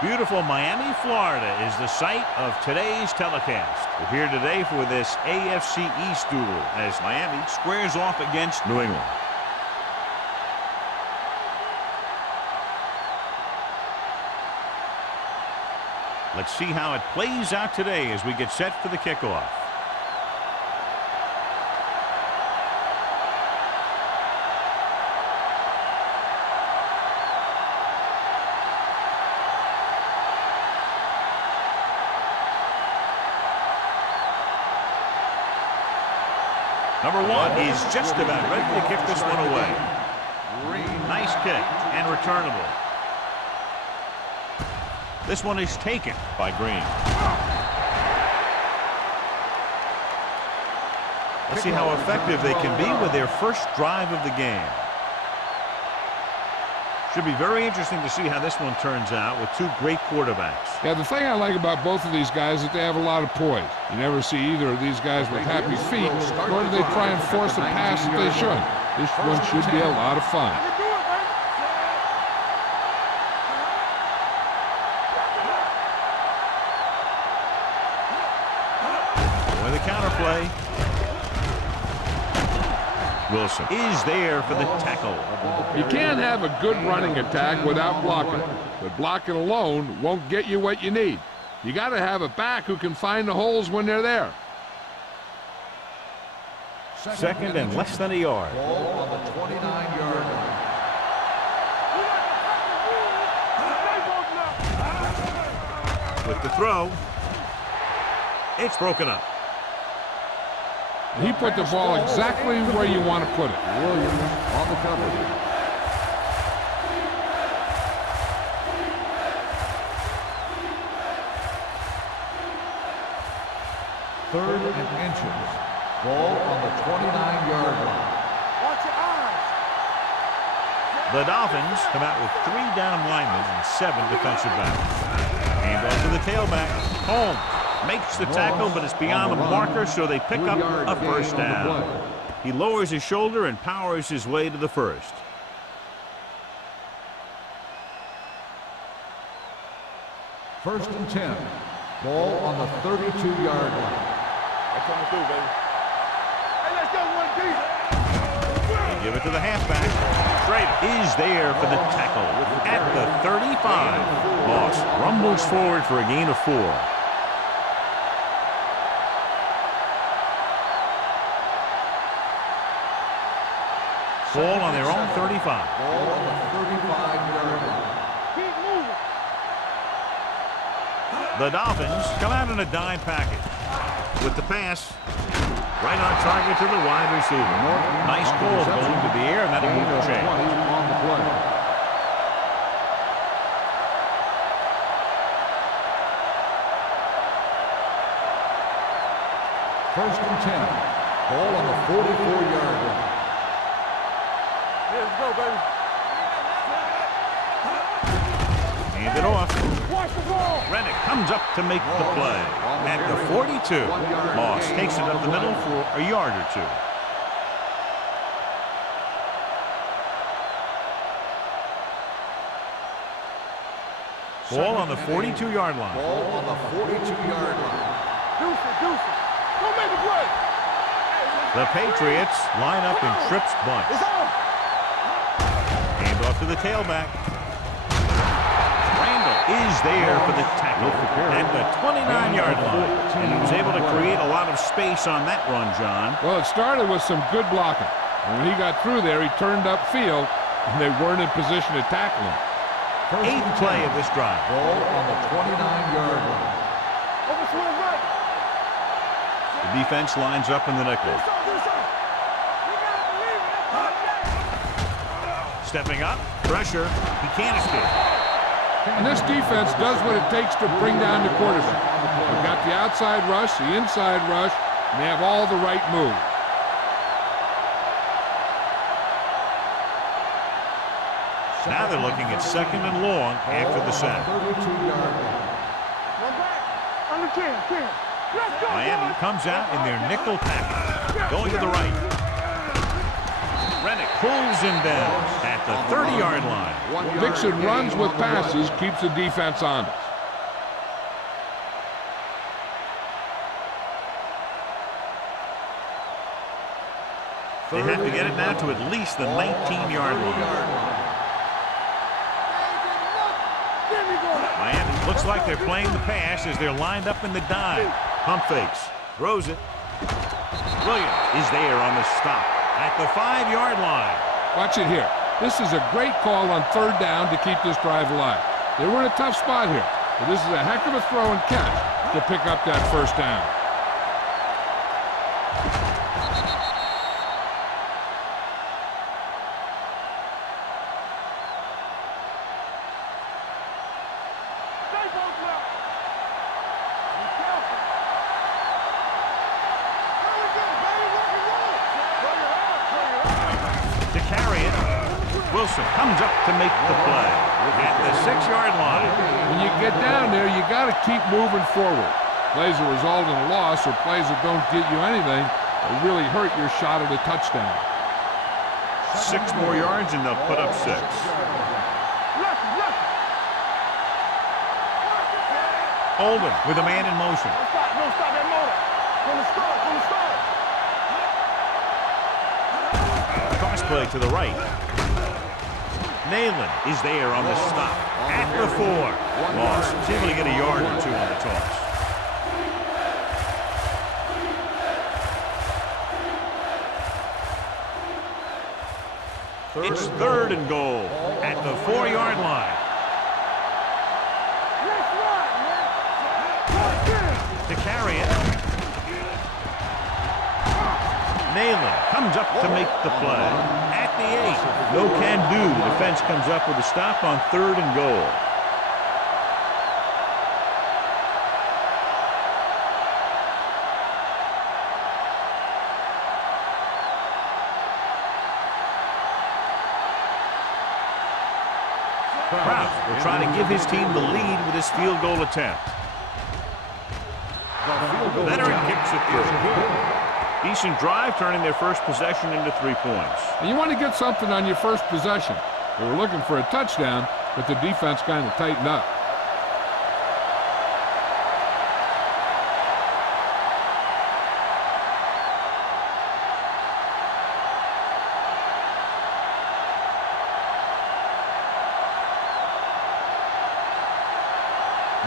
Beautiful Miami, Florida is the site of today's telecast. We're here today for this AFC East duel as Miami squares off against New England. Let's see how it plays out today as we get set for the kickoff. Number one is just about ready to kick this one away. Nice kick and returnable. This one is taken by Green. Let's see how effective they can be with their first drive of the game. Should be very interesting to see how this one turns out with two great quarterbacks. Yeah, the thing I like about both of these guys is that they have a lot of poise. You never see either of these guys with happy feet, nor do they try and force a pass that they should. This one should be a lot of fun. With the counterplay. Wilson is there for the tackle. You can't have a good running attack without blocking, but blocking alone won't get you what you need. You got to have a back who can find the holes when they're there. Second and less than a yard. Ball on the 29-yard line. With the throw, it's broken up. He put the ball exactly where you want to put it. Williams on the cover. Third and inches. Ball on the 29-yard line. Watch your eyes. The Dolphins come out with 3 down linemen and 7 defensive backs. Hand off to the tailback. Holmes makes the tackle, but it's beyond the marker, so they pick up a first down. He lowers his shoulder and powers his way to the first. First and 10. Ball on the 32-yard line. That's coming through, baby. Hey, let's go, 1 deep. They give it to the halfback. Schrader is there for the tackle at the 35. Moss rumbles forward for a gain of 4. Ball on their own 35. Ball on the 35-yard line. Keep moving. The Dolphins come out in a dime package. With the pass, right on target to the wide receiver. Nice ball going to the air, and that'll move the chain. On the play. First and 10. Ball on the 44-yard line. Let's go, baby. Hand it off. Watch the ball. Rennick comes up to make the play. At the 42, Moss takes it up the middle for a yard or 2. Ball on the 42-yard line. Ball on the 42-yard line. Deuce it. Go make a play. The Patriots line up in trips bunch. It's on. Hand off to the tailback. Randall is there for the tackle at the 29-yard line. And he was able to create a lot of space on that run, John. Well, it started with some good blocking. And when he got through there, he turned upfield, and they weren't in position to tackle him. 8th play of this drive. Ball on the 29-yard line. Over to the right. The defense lines up in the nickel. Do something. You gotta believe it. Stepping up, pressure, he can't escape. And this defense does what it takes to bring down the quarterback. They've got the outside rush, the inside rush, and they have all the right moves. Now they're looking at 2nd and long after the sack. 32-yard line. One back. Under 10. Let's go, Miami boys. comes out in their nickel package, going to the right. Rennick pulls him down at the 30-yard line. Mixing runs with passes keeps the defense honest. They have to get it now to at least the 19-yard line. Miami looks like they're playing the pass as they're lined up in the dive. Pump fakes. Throws it. Williams is there on the stop at the 5-yard line. Watch it here. This is a great call on third down to keep this drive alive. They were in a tough spot here, but this is a heck of a throw and catch to pick up that first down. Wilson comes up to make the play at the 6-yard line. When you get down there, you got to keep moving forward. Plays that result in a loss or plays that don't get you anything will really hurt your shot at a touchdown. 6 more yards and they'll put up 6. Oldham with a man in motion. Don't stop that motor. From the start. Cross play to the right. Nayland is there on the stop at the 4. Moss is able to get a yard or 2 on the toss. It's 3rd and goal at the 4-yard line. To carry it. Nayland comes up to make the play at the 8. No can do. The defense comes up with a stop on 3rd and goal. Kraft will try to give his team the lead with his field goal attempt. Veteran kicks it through. Decent drive, turning their first possession into 3 points. And you want to get something on your first possession. They were looking for a touchdown, but the defense kind of tightened up.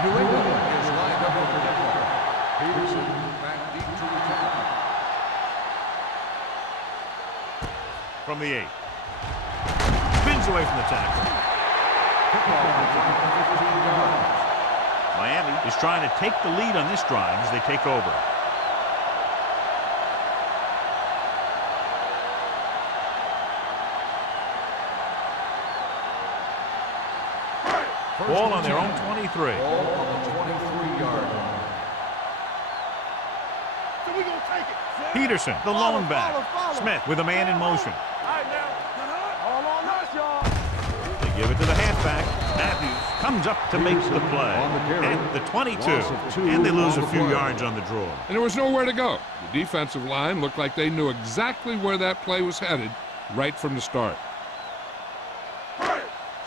New England is lined up over the ball. Peterson back deep to return. From the 8. Spins away from the tackle. Miami is trying to take the lead on this drive as they take over. Ball on their own 23. Ball on the 23-yard line. So we gonna take it. Peterson, the lone back. Follow. Smith with a man in motion. All right, now. All on us, y'all. They give it to the halfback. Matthews comes up to make the play at the 22. And they lose a few yards on the draw. And there was nowhere to go. The defensive line looked like they knew exactly where that play was headed right from the start.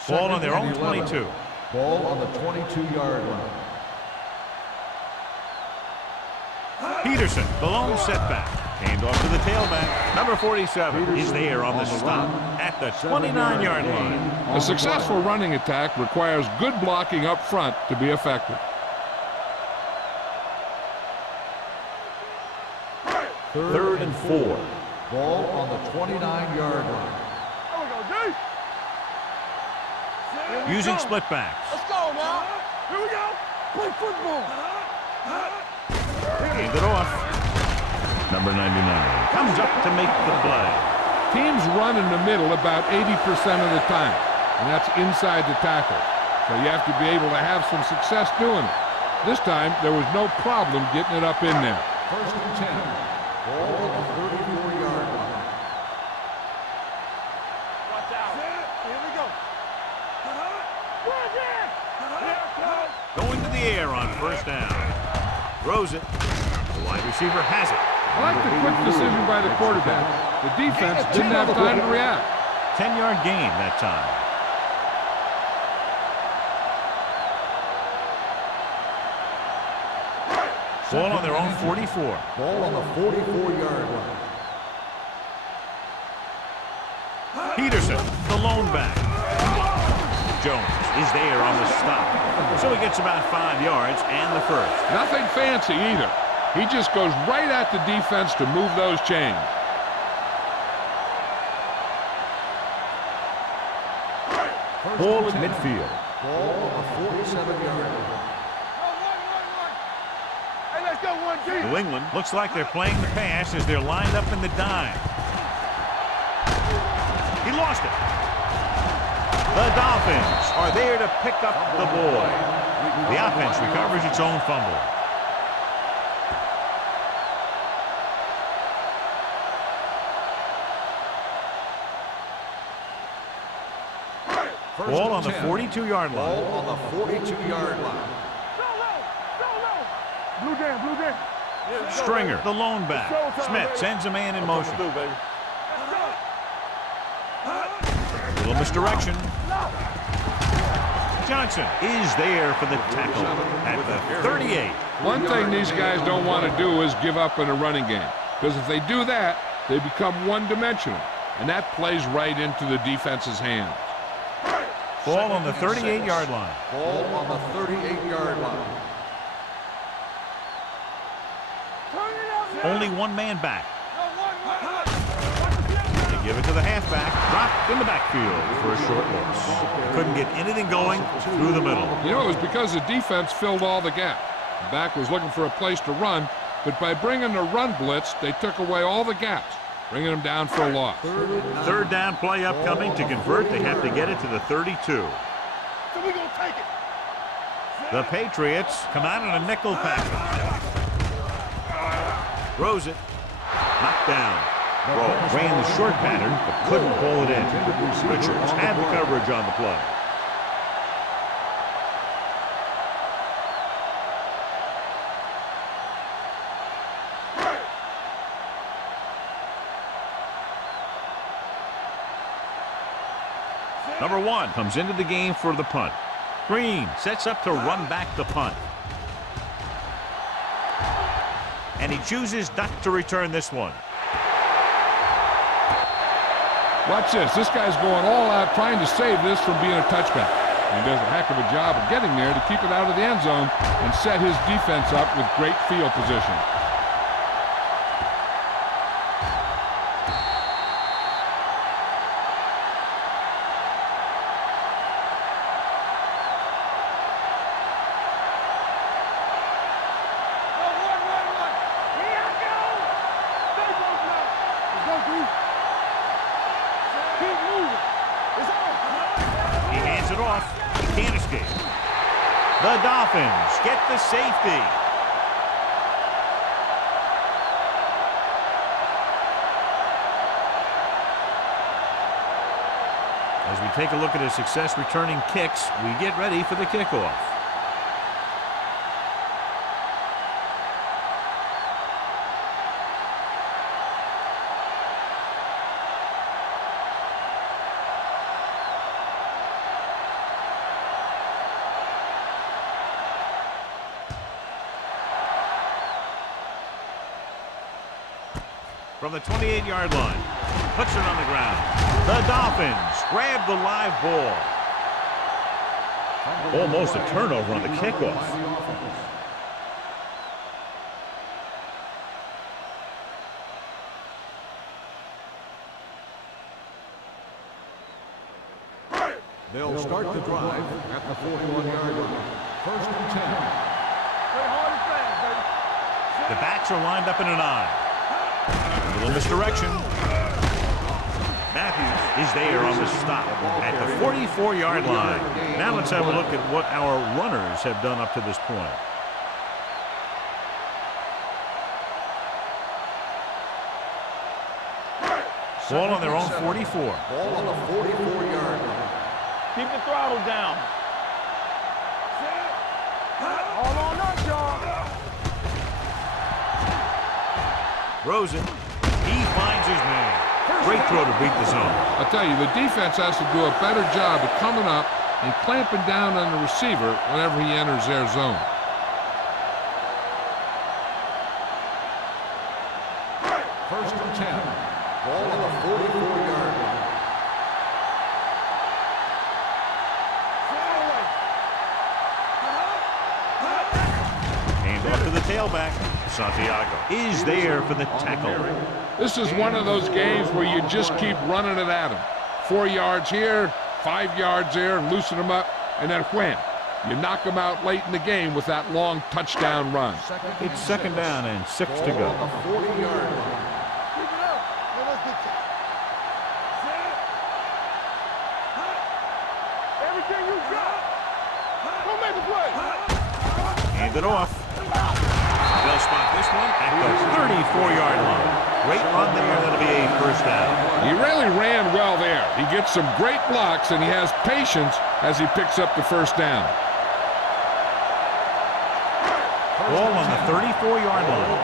Ball on their own 22. Ball on the 22-yard line. Peterson, the lone setback. Hand off to the tailback. Number 47 is there on the stop at the 29-yard line. A successful running attack requires good blocking up front to be effective. 3rd and 4. Ball on the 29-yard line. There we go, D. Using split backs. Let's go now. Here we go. Play football. Hand it off. Number 99 comes up to make the play. Teams run in the middle about 80% of the time, and that's inside the tackle. So you have to be able to have some success doing it. This time, there was no problem getting it up in there. 1st and 10. Ball on the 34-yard line. Watch out. Here we go. Going to the air on 1st down. Throws it. The wide receiver has it. I like the quick decision by the quarterback. The defense didn't have time to react. 10-yard gain that time. Ball on their own 44. Ball on the 44-yard line. Peterson, the lone back. Jones is there on the stop. So he gets about 5 yards and the first. Nothing fancy either. He just goes right at the defense to move those chains. Ball at midfield. Ball on the 47-yard line. Hey, let's go, 1G. New England looks like they're playing the pass as they're lined up in the dime. He lost it. The Dolphins are there to pick up the ball. The offense recovers its own fumble. Ball on the 42-yard line. Ball on the 42-yard line. Blue jam. Stringer, the lone back. Smith sends a man in motion. Little misdirection. Johnson is there for the tackle at the 38. One thing these guys don't want to do is give up in a running game, because if they do that, they become one-dimensional, and that plays right into the defense's hands. Ball on the 38-yard line. Ball on the 38-yard line. Only one man back. They give it to the halfback. Dropped in the backfield for a short loss. Couldn't get anything going through the middle. You know, it was because the defense filled all the gaps. The back was looking for a place to run, but by bringing the run blitz, they took away all the gaps, bringing them down for a loss. Third down play upcoming. To convert, they have to get it to the 32. So we gonna take it. The Patriots come out in a nickel package. Throws it. Knocked down. Ran the short pattern, but couldn't pull it in. Richards had the coverage on the play. Number 1 comes into the game for the punt. Green sets up to run back the punt. And he chooses not to return this one. Watch this. This guy's going all out trying to save this from being a touchback. And he does a heck of a job of getting there to keep it out of the end zone and set his defense up with great field position. The Dolphins get the safety. As we take a look at his success returning kicks, we get ready for the kickoff. From the 28-yard line, puts it on the ground. The Dolphins grab the live ball. Almost a turnover on the kickoff. They'll start the drive at the 41-yard line. First and 10. The backs are lined up in an eye. A little misdirection. Matthews is there on the stop at the 44-yard line. Now let's have a look at what our runners have done up to this point. Ball on their own 44. Ball on the 44-yard line. Keep the throttle down. All on us, y'all. Throws it. He finds his man. Great throw to beat the zone. I'll tell you, the defense has to do a better job of coming up and clamping down on the receiver whenever he enters their zone. First and 10. Ball on the 44-yard line. Hand off to the tailback. Santiago is there for the tackle. This is one of those games where you just keep running it at him. 4 yards here, 5 yards there, and loosen them up, and then wham. You knock them out late in the game with that long touchdown run. It's second down and 6 to go. Ball on the 40-yard line. Keep it up. Now let's get you. Everything you got. Go make a play. Hand it off. They'll spot this one at the 34-yard line. Great run there. That'll be a first down. He really ran well there. He gets some great blocks, and he has patience as he picks up the first down. Ball on the 34-yard line.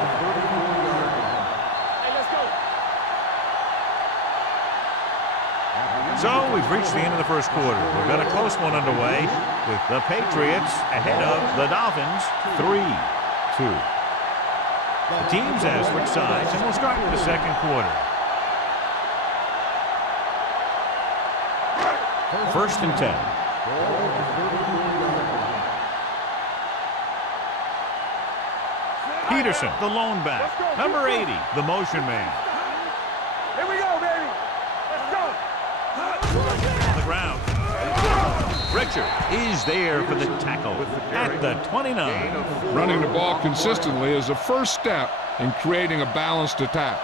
Hey, let's go. So we've reached the end of the first quarter. We've got a close one underway with the Patriots ahead of the Dolphins 3-2. The teams have switched sides, and we'll start with the second quarter. First and 10. Peterson, the lone back. Number 80, the motion man. Here we go, baby. Let's go. On the ground. Richard is there for the tackle at the 29. Running the ball consistently is the first step in creating a balanced attack.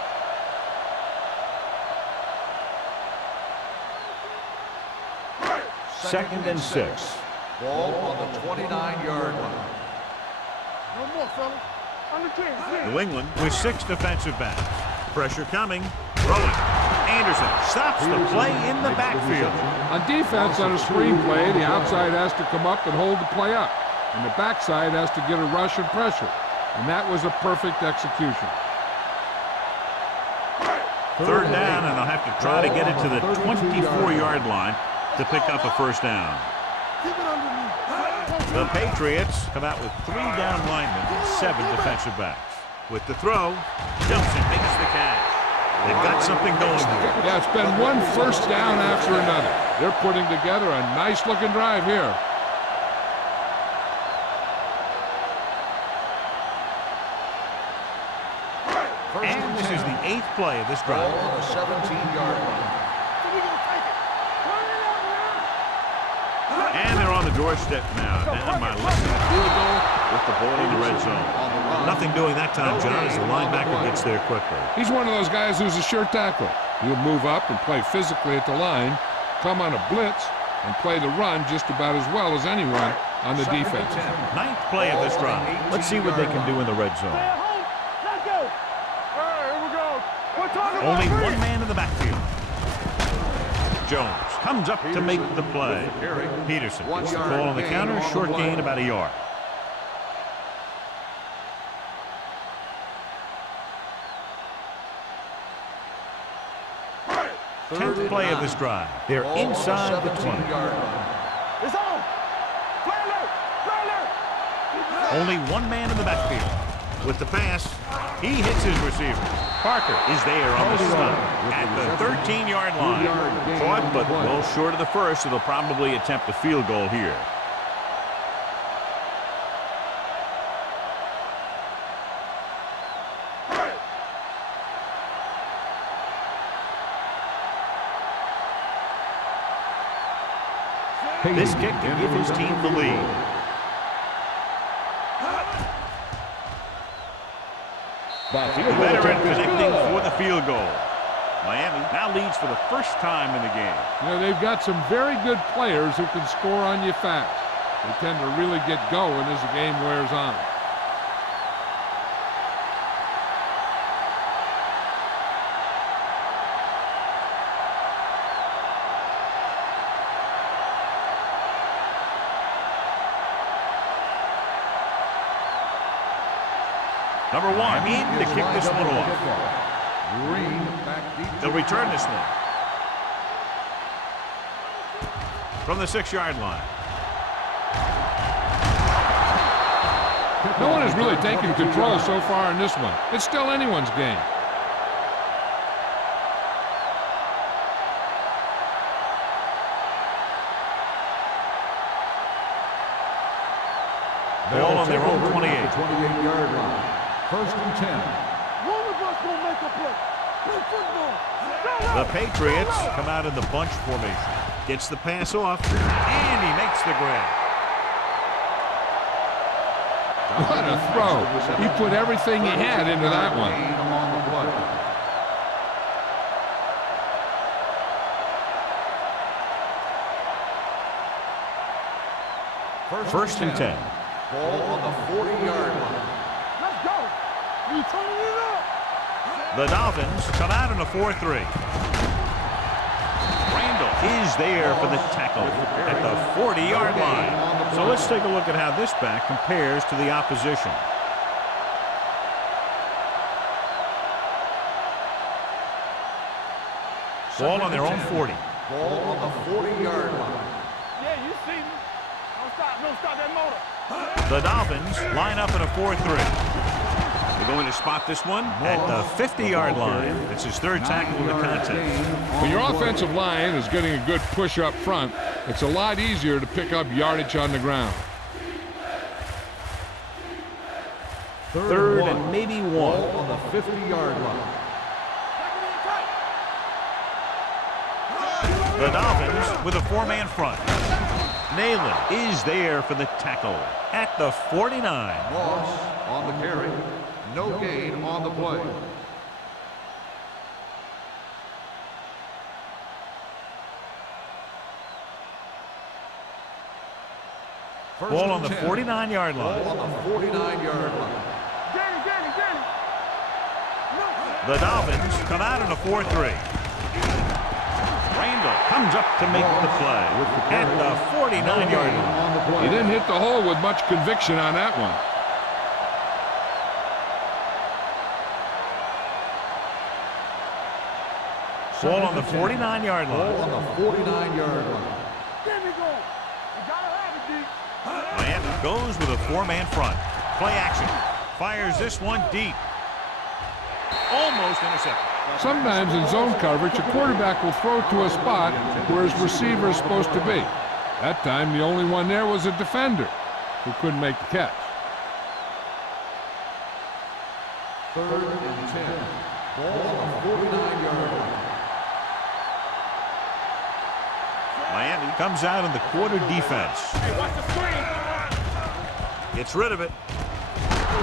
Second and 6. Ball on the 29-yard line. No more, fellas. On the 10. New England with 6 defensive backs. Pressure coming. Throwing. Anderson stops the play in the backfield. On defense, on a screen play, the outside has to come up and hold the play up, and the backside has to get a rush and pressure, and that was a perfect execution. Third down, and they'll have to try to get it to the 24-yard line to pick up a first down. Keep it underneath. The Patriots come out with 3 down linemen and 7 defensive backs. With the throw, Johnson makes the catch. They've got something going here. Yeah, it's been one first down after another. They're putting together a nice-looking drive here. And this is the 8th play of this drive. Ball on the 17-yard line. We gonna take it. Turn it out now. And they're on the doorstep now. Down by less than a field goal with the ball in the red zone. Nothing doing that time, John, as the linebacker gets there quickly. He's one of those guys who's a sure tackle. He'll move up and play physically at the line, come on a blitz, and play the run just about as well as anyone on the defense. 9th play of this drive. Let's see what they can do in the red zone. Let's go. All right, here we go. We're talking about Only three. one man in the backfield. Jones comes up to make the play. Peterson gets the ball on the counter, short gain about a yard. 10th play of this drive. They're inside the 20. It's on. Play alert. Play alert. Only one man in the backfield. With the pass, he hits his receiver. Parker is there on the stop at the 13-yard line. Caught, but well short of the first, so they'll probably attempt a field goal here. This kick can give his team the lead. The veteran connecting for the field goal. Miami now leads for the first time in the game. You know, they've got some very good players who can score on you fast. They tend to really get going as the game wears on. Number 1 in to kick this one off. Green back deep. They'll return this one. From the 6-yard line. No one has really taken control so far in this one. It's still anyone's game. Ball on their own 28. 28-yard line. First and 10. One of us gonna make a play. Play football. The Patriots come out in the bunch formation. Gets the pass off, and he makes the grab. What a throw. He put everything he had into that one. On the play. First and 10. Ball on the 40-yard line. Let's go. You turning it up. The Dolphins come out in a 4-3. Randall is there for the tackle at the 40-yard line. So let's take a look at how this back compares to the opposition. Ball on their own 40. Ball on the 40-yard line. Yeah, you see me. Don't stop that motor. The Dolphins line up in a 4-3. They're going to spot this one at the 50-yard line. It's his third tackle in the contest. When your offensive line is getting a good push up front, it's a lot easier to pick up yardage on the ground. Third and maybe one. Ball on the 50-yard line. The Dolphins with a 4-man front. Nayland is there for the tackle at the 49. Moss on the carry. No gain on the play. Ball on the 49-yard line. Ball on the 49-yard line. Danny. The Dolphins come out in a 4-3. Randall comes up to make the play at the 49-yard line. He didn't hit the hole with much conviction on that one. Ball on the 49-yard Ball line. on the 49-yard line. There we go. You gotta have it, D. Miami goes with a 4-man front. Play action. Fires this one deep. Almost intercepted. Sometimes in zone coverage, a quarterback will throw to a spot where his receiver is supposed to be. That time, the only one there was a defender who couldn't make the catch. Third and 10. Ball on the 49-yard line. Miami comes out in the quarter defense. Hey, watch the screen. Gets rid of it.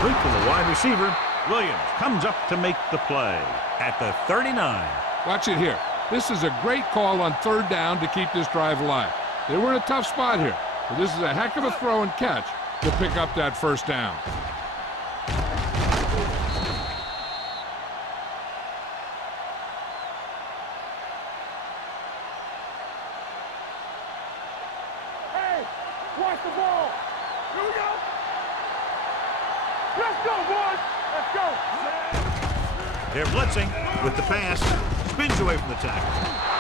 Quick to the wide receiver. Williams comes up to make the play at the 39. Watch it here. This is a great call on third down to keep this drive alive. They were in a tough spot here, but this is a heck of a throw and catch to pick up that first down. Hey, watch the ball. Here we go. Let's go, boys. Let's go. They're blitzing with the pass. Spins away from the tackle.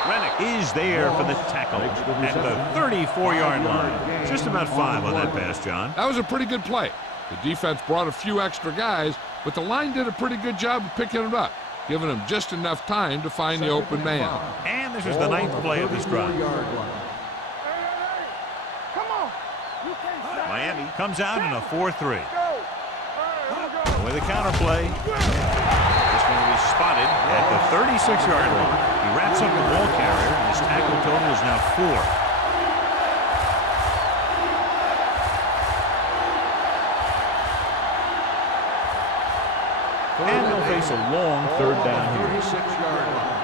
Rennick is there for the tackle at the 34-yard line. Just about 5 on that pass, John. That was a pretty good play. The defense brought a few extra guys, but the line did a pretty good job of picking it up, giving them just enough time to find the open man. And this is the 9th play of this drive. Hey, come on. You can't stop. Miami comes out in a 4-3. Go. All right, here we go. With a counterplay. This one will be spotted at the 36-yard line. He wraps up the ball carrier, and his tackle total is now 4. And they'll face a long third down here. 36-yard line.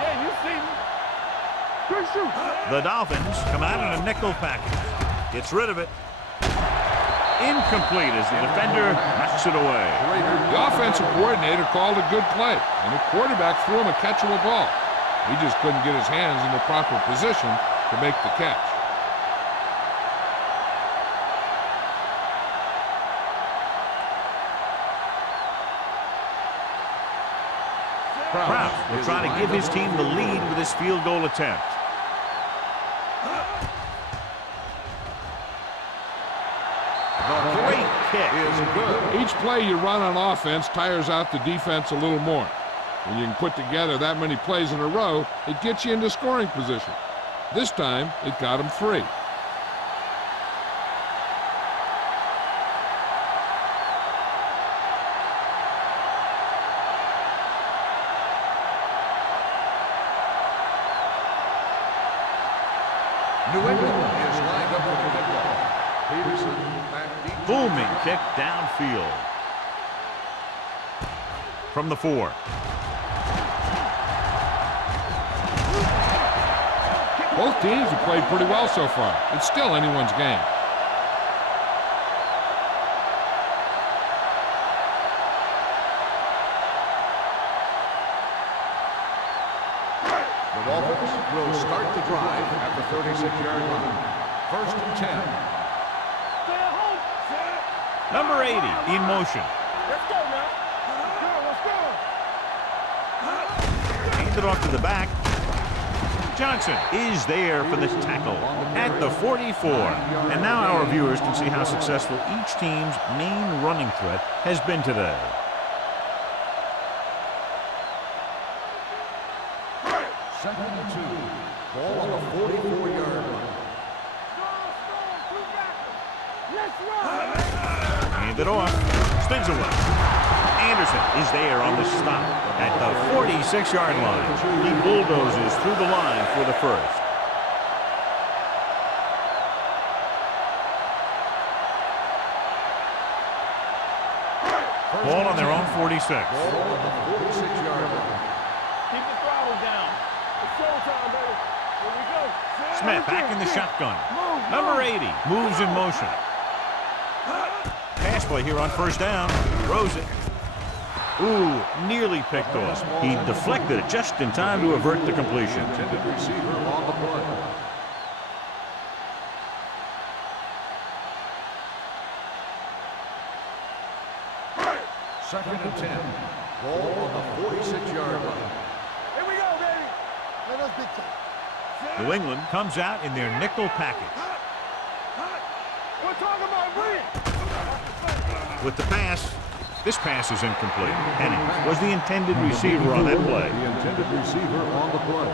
Yeah, you see me. Good shoot. The Dolphins come out in a nickel package. Gets rid of it. Incomplete as the defender knocks it away. The offensive coordinator called a good play, and the quarterback threw him a catchable ball. He just couldn't get his hands in the proper position to make the catch. Kraus will try to give his team the lead with his field goal attempt. Great kick. Each play you run on offense tires out the defense a little more. When you can put together that many plays in a row, it gets you into scoring position. This time, it got him 3. New England is lined up with the kickoff. Peterson back deep. Booming kick downfield. From the 4. Both teams have played pretty well so far. It's still anyone's game. The Dolphins will start the drive at the 36-yard line. First and 10. Number 80 in motion. Let's go now. Let's go. Hand it off to the back. Johnson is there for the tackle at the 44. And now our viewers can see how successful each team's main running threat has been today. Second and 2. Ball on the 44-yard line. Let's run. Hand it off. Spins away. Anderson is there on the stop at the 46-yard line. He bulldozes through the line for the first. Ball on their own 46. Ball on the 46-yard line. Keep the throttle down. It's showtime, baby. Here we go. Smith back in the shotgun. Number 80 moves in motion. Pass play here on first down. Throws it. Ooh, nearly picked off. He deflected it just in time to avert the completion. Intended receiver on the play. Second and 10. Ball on the 46-yard line. Here we go, baby. Let us be tough. New England comes out in their nickel package. We're talking about read. With the pass, this pass is incomplete. Henning was the intended receiver on that play. The intended receiver on the play.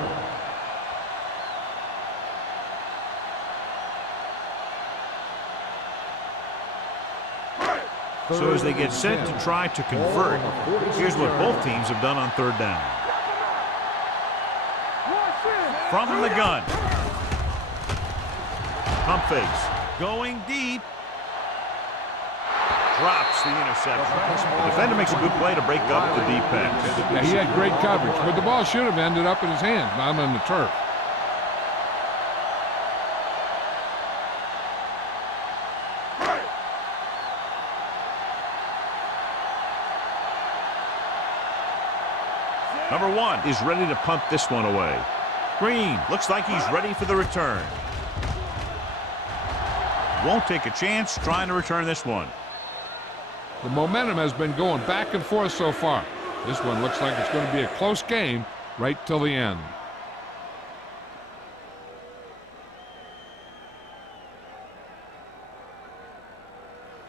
So as they get set to try to convert, here's what both teams have done on third down. From the gun. Pump fakes. Going deep. Drops the interception. The defender makes a good play to break up the deep pass. Yeah, he had great coverage, but the ball should have ended up in his hands, not on the turf. Number 1 is ready to punt this one away. Green looks like he's ready for the return. Won't take a chance trying to return this one. The momentum has been going back and forth so far. This one looks like it's going to be a close game right till the end.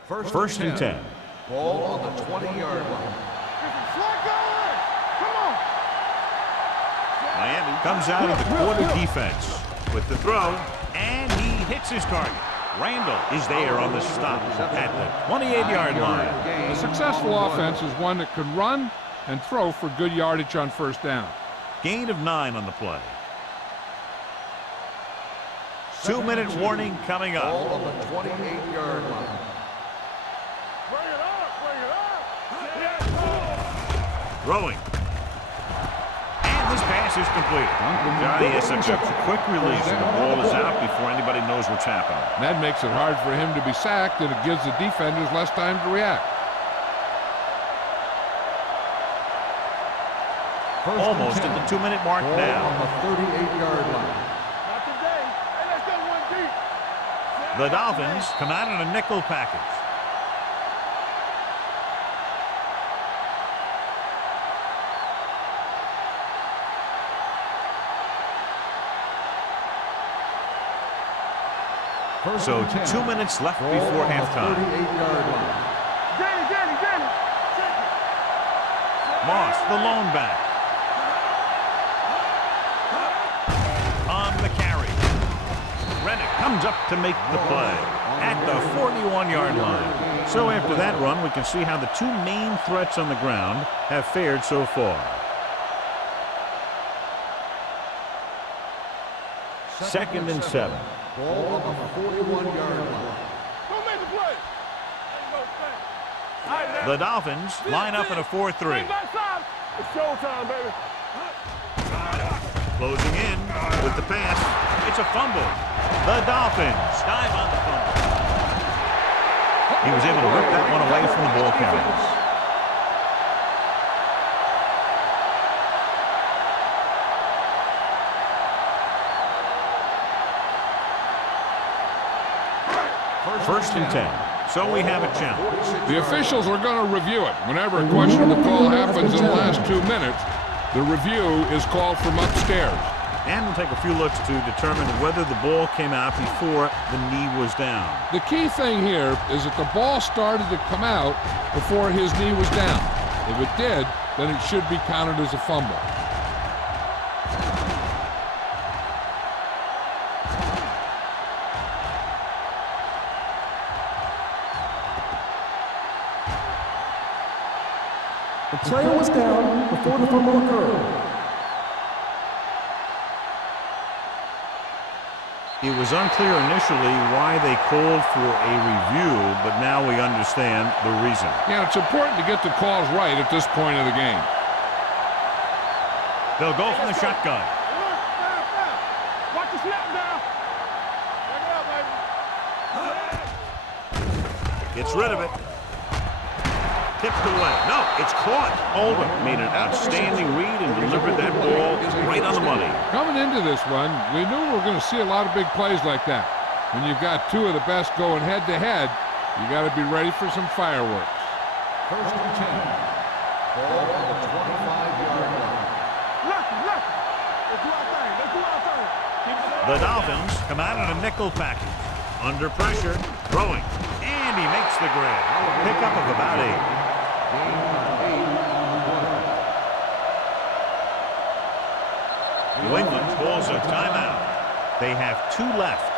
First and 10. Ball on the 20-yard line. Come on. Miami comes out of the quarter defense with the throw, and he hits his target. Randall is there on the stop at the 28-yard line. A successful offense is one that can run and throw for good yardage on first down. Gain of 9 on the play. 2-minute warning coming Ball up. on the 28-yard line. Bring it up. Throwing. And this pass is completed. Johnny has such a quick release, and the ball is out before anybody knows what's happening. That makes it hard for him to be sacked, and it gives the defenders less time to react. Almost at the 2-minute mark Ball now. on the 38-yard line. Not today. Hey, let's go one deep. The Dolphins come out in a nickel package. So 2 minutes left before halftime. 38-yard line. Danny. Moss, the lone back. On the carry. Rennick comes up to make the play at the 41-yard line. So after that run, we can see how the two main threats on the ground have fared so far. Second and 7. Ball on the 41-yard line. Go make the play. The Dolphins line up in a 4-3. It's showtime, baby. Closing in with the pass. It's a fumble. The Dolphins dive on the fumble. He was able to rip that one away from the ball carriers. First and 10. So we have a challenge. The officials are going to review it. Whenever a questionable call happens in the last 2 minutes, the review is called from upstairs. And we'll take a few looks to determine whether the ball came out before the knee was down. The key thing here is that the ball started to come out before his knee was down. If it did, then it should be counted as a fumble. The player was down before the fumble occurred. It was unclear initially why they called for a review, but now we understand the reason. Yeah, it's important to get the calls right at this point of the game. They'll go from the shotgun. Watch the snap down. Check it out, baby. Gets rid of it. Tipped away. No, it's caught. Oldham made an outstanding read and delivered that ball right on the money. Coming into this one, we knew we were going to see a lot of big plays like that. When you've got two of the best going head-to-head, you got to be ready for some fireworks. First and 10. Ball on the 25-yard line. Lucky. Let's do our thing. The Dolphins come out in a nickel package. Under pressure, throwing, and he makes the grab. Pickup of about 8. New England calls a timeout. They have 2 left.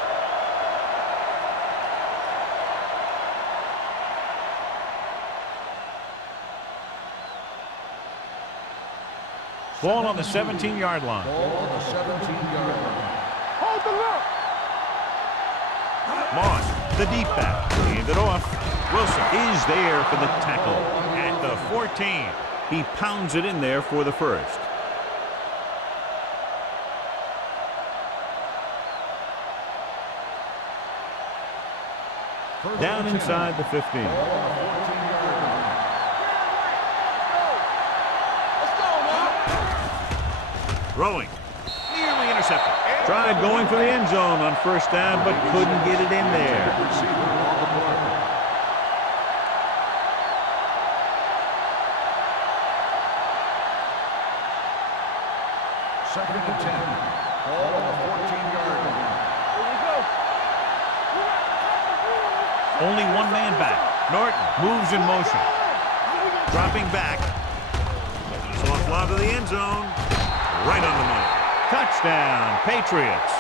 Ball on the 17-yard line. Ball on the 17-yard line. Hold the look. Moss, the deep back, hand it off. Wilson is there for the tackle at the 14. He pounds it in there for the first. Down inside the 15. Throwing. Nearly intercepted. Tried going for the end zone on first down, but couldn't get it in there. Second and 10. Ball on the 14-yard line. Here we go. Only one man back. Norton moves in motion. Dropping back. It's off lob to the end zone. Right on the money. Touchdown, Patriots.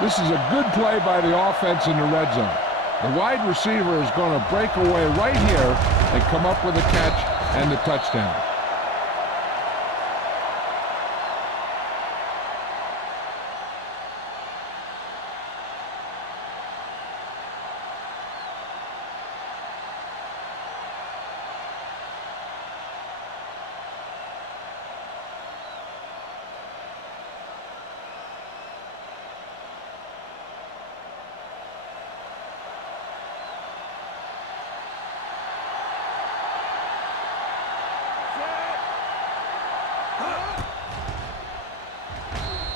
This is a good play by the offense in the red zone. The wide receiver is going to break away right here and come up with a catch and the touchdown.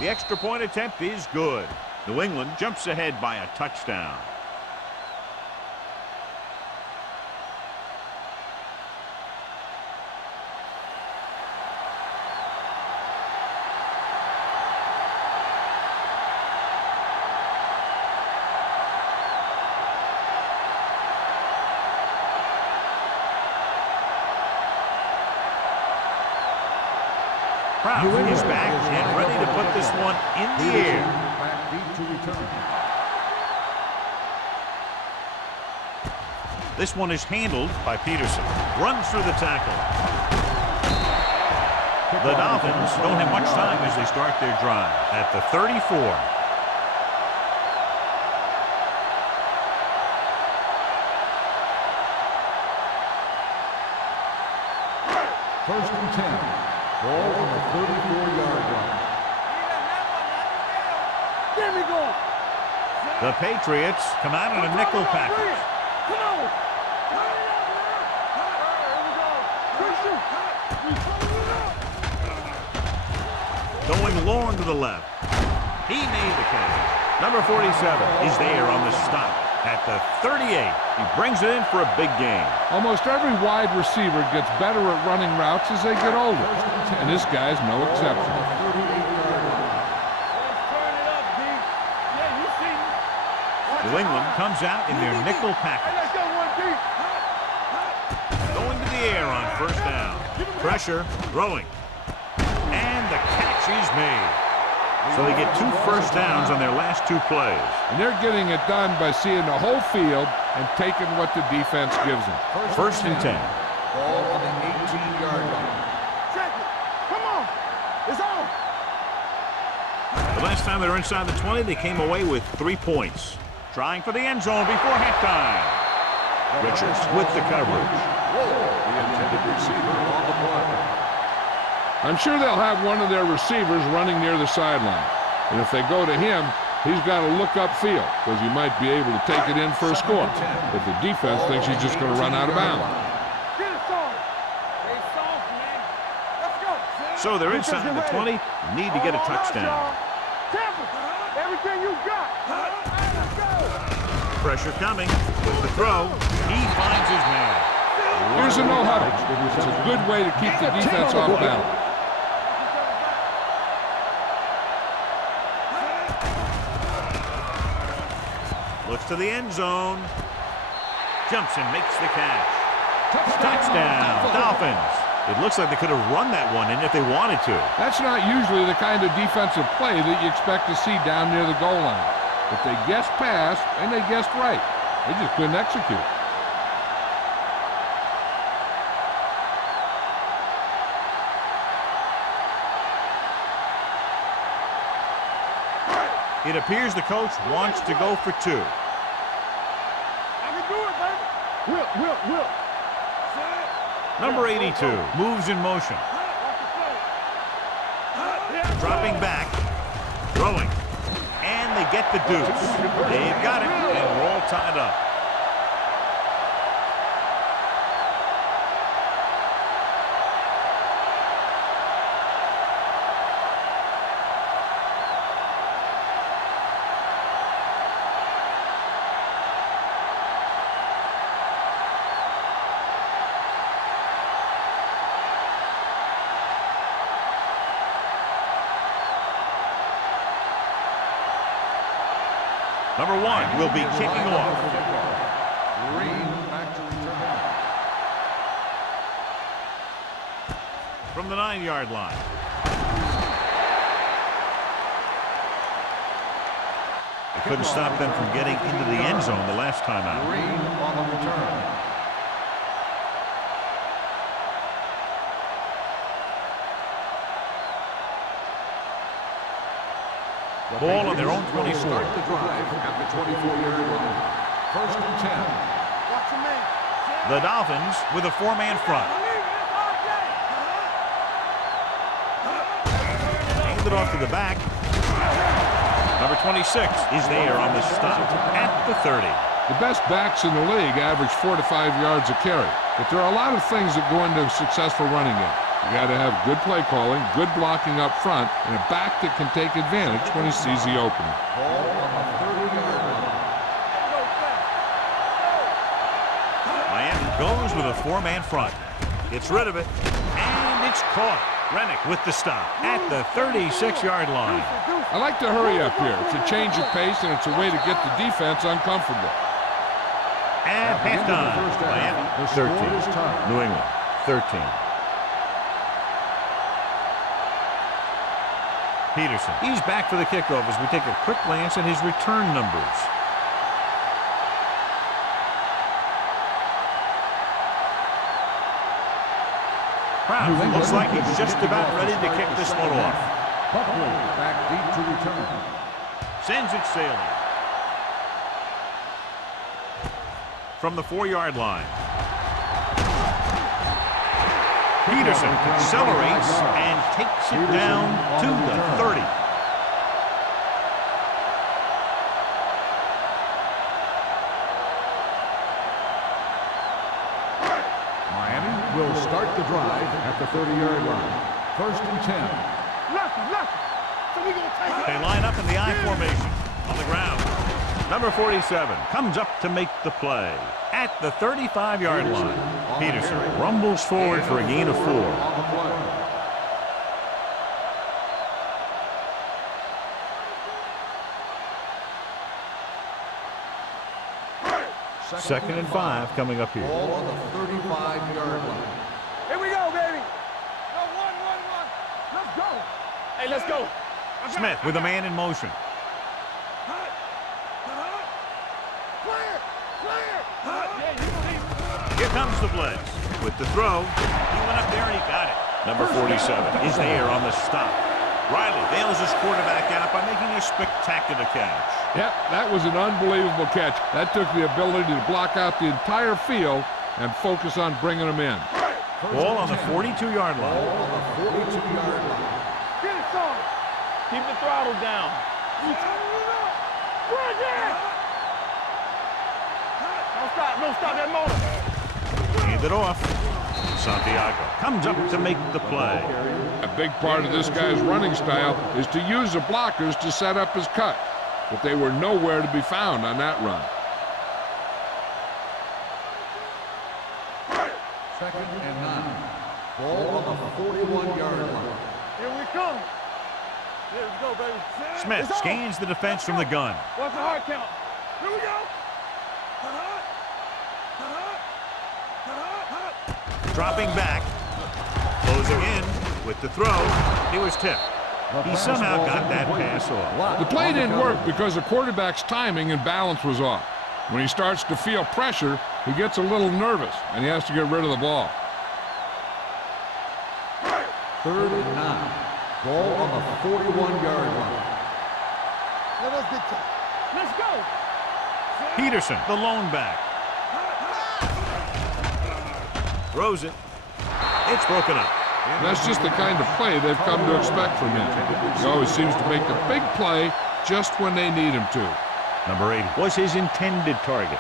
The extra point attempt is good. New England jumps ahead by a touchdown. Kraft is back and ready to put this one in the air. Back deep to return. This one is handled by Peterson. Runs through the tackle. The Dolphins don't have much time as they start their drive at the 34. First and 10. Ball on the 34-yard line. Get me going. The Patriots come out in a nickel package. Come on. Going long to the left. He made the catch. Number 47 is there on the stop at the 38. He brings it in for a big gain. Almost every wide receiver gets better at running routes as they get older, and this guy's no exception. New England comes out in their nickel package. Going to the air on first down. Pressure, throwing. And the catch is made. So they get 2 first downs on their last 2 plays. And they're getting it done by seeing the whole field and taking what the defense gives them. First and 10. Ball on the 18-yard line. Check it. Come on. It's on. The last time they were inside the 20, they came away with 3 points. Trying for the end zone before halftime. Richards with the coverage. The intended receiver on the play. I'm sure they'll have one of their receivers running near the sideline. And if they go to him, he's got to look upfield because he might be able to take it in for a score. But the defense thinks he's just going to run out of bounds. Get it soft. Hey, soft, man. Let's go. So they're inside the 20. Need to get a touchdown. Tampa, everything you got. Let's go. Pressure coming. With the throw, he finds his man. Here's a no-huddle. It's a good way to keep the defense off balance. Looks to the end zone. Jumps and makes the catch. Touchdown, Dolphins. It looks like they could have run that one in if they wanted to. That's not usually the kind of defensive play that you expect to see down near the goal line. But they guessed pass, and they guessed right. They just couldn't execute. It appears the coach wants to go for 2. I can do it, baby. Whip. Number 82 moves in motion. Dropping back. Throwing. And they get the deuce. They've got it, and we're all tied up. Number 1 will be kicking off. Green back to return. From the 9-yard line. They couldn't stop them from getting into the end zone the last time out. Green on the return. Ball on their own 24. Start the drive at the 24-yard line. First and 10. Watch your man. The Dolphins with a 4-man front. Handed off to the back. Number 26 is there on the stop at the 30. The best backs in the league average 4 to 5 yards a carry. But there are a lot of things that go into a successful running game. You got to have good play calling, good blocking up front, and a back that can take advantage when he sees the opening. Ball on the 30-yard line. Miami goes with a 4-man front. Gets rid of it, and it's caught. Rennick with the stop at the 36-yard line. I like to hurry up here. It's a change of pace, and it's a way to get the defense uncomfortable. At halftime, Miami 13, New England 13. Peterson. He's back for the kickoff as we take a quick glance at his return numbers. Brown looks like he's just about ready to kick this one off. Buckley back deep to return. Sends it sailing. From the 4-yard line. Peterson accelerates and takes it down to the 30. Miami will start the drive at the 30-yard line. 1st and 10. Lucky. So we gonna take it. They line up in the I formation on the ground. Number 47 comes up to make the play at the 35-yard line. Peterson rumbles forward for a gain of 4. On the play. Second and 5 coming up here. Ball on the 35-yard line. Here we go, baby. No, one. Let's go. Hey, let's go. Smith with a man in motion. Here comes the blitz. With the throw, he went up there and he got it. Number 47 is there on the stop. Riley bails his quarterback out by making a spectacular catch. Yep, that was an unbelievable catch. That took the ability to block out the entire field and focus on bringing them in. Ball on the 42-yard line. Ball on the 42-yard line. Get it, son. Keep the throttle down. Don't stop that motor. Hand it off. Santiago comes up to make the play. A big part of this guy's running style is to use the blockers to set up his cut, but they were nowhere to be found on that run. 2nd and 9. Ball on the 41-yard line. Here we come. Here we go, baby. Smith It's on. scans the defense from the gun. Watch the hard count. Here we go. Dropping back. Closing in with the throw. He was tipped. He somehow got that pass off. The play didn't work because the quarterback's timing and balance was off. When he starts to feel pressure, he gets a little nervous, and he has to get rid of the ball. 3rd and 9. Ball on the 41-yard line. Let us get to it. Let's go. Peterson, the lone back. Throws it. It's broken up. And that's just the kind of play they've come to expect from him. He always seems to make the big play just when they need him to. Number 80 was his intended target.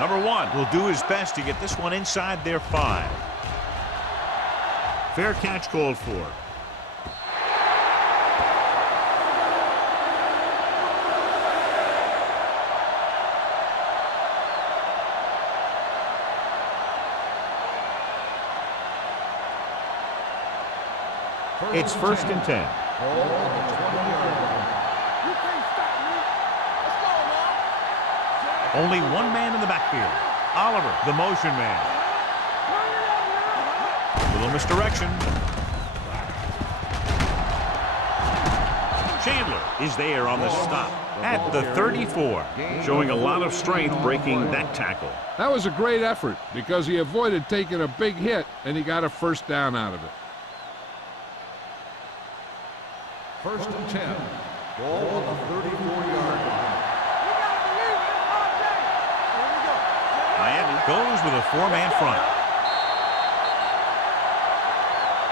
Number 1 will do his best to get this one inside their 5. Fair catch called for. It's 1st and 10. Ball on the 20-yard line. You can't stop me. Let's go, man. Only one man in the backfield. Oliver, the motion man. Little misdirection. Chandler is there on the stop at the 34, showing a lot of strength breaking that tackle. That was a great effort because he avoided taking a big hit, and he got a first down out of it. 1st and 10. Ball on the 34-yard line. Miami goes with a 4-man front.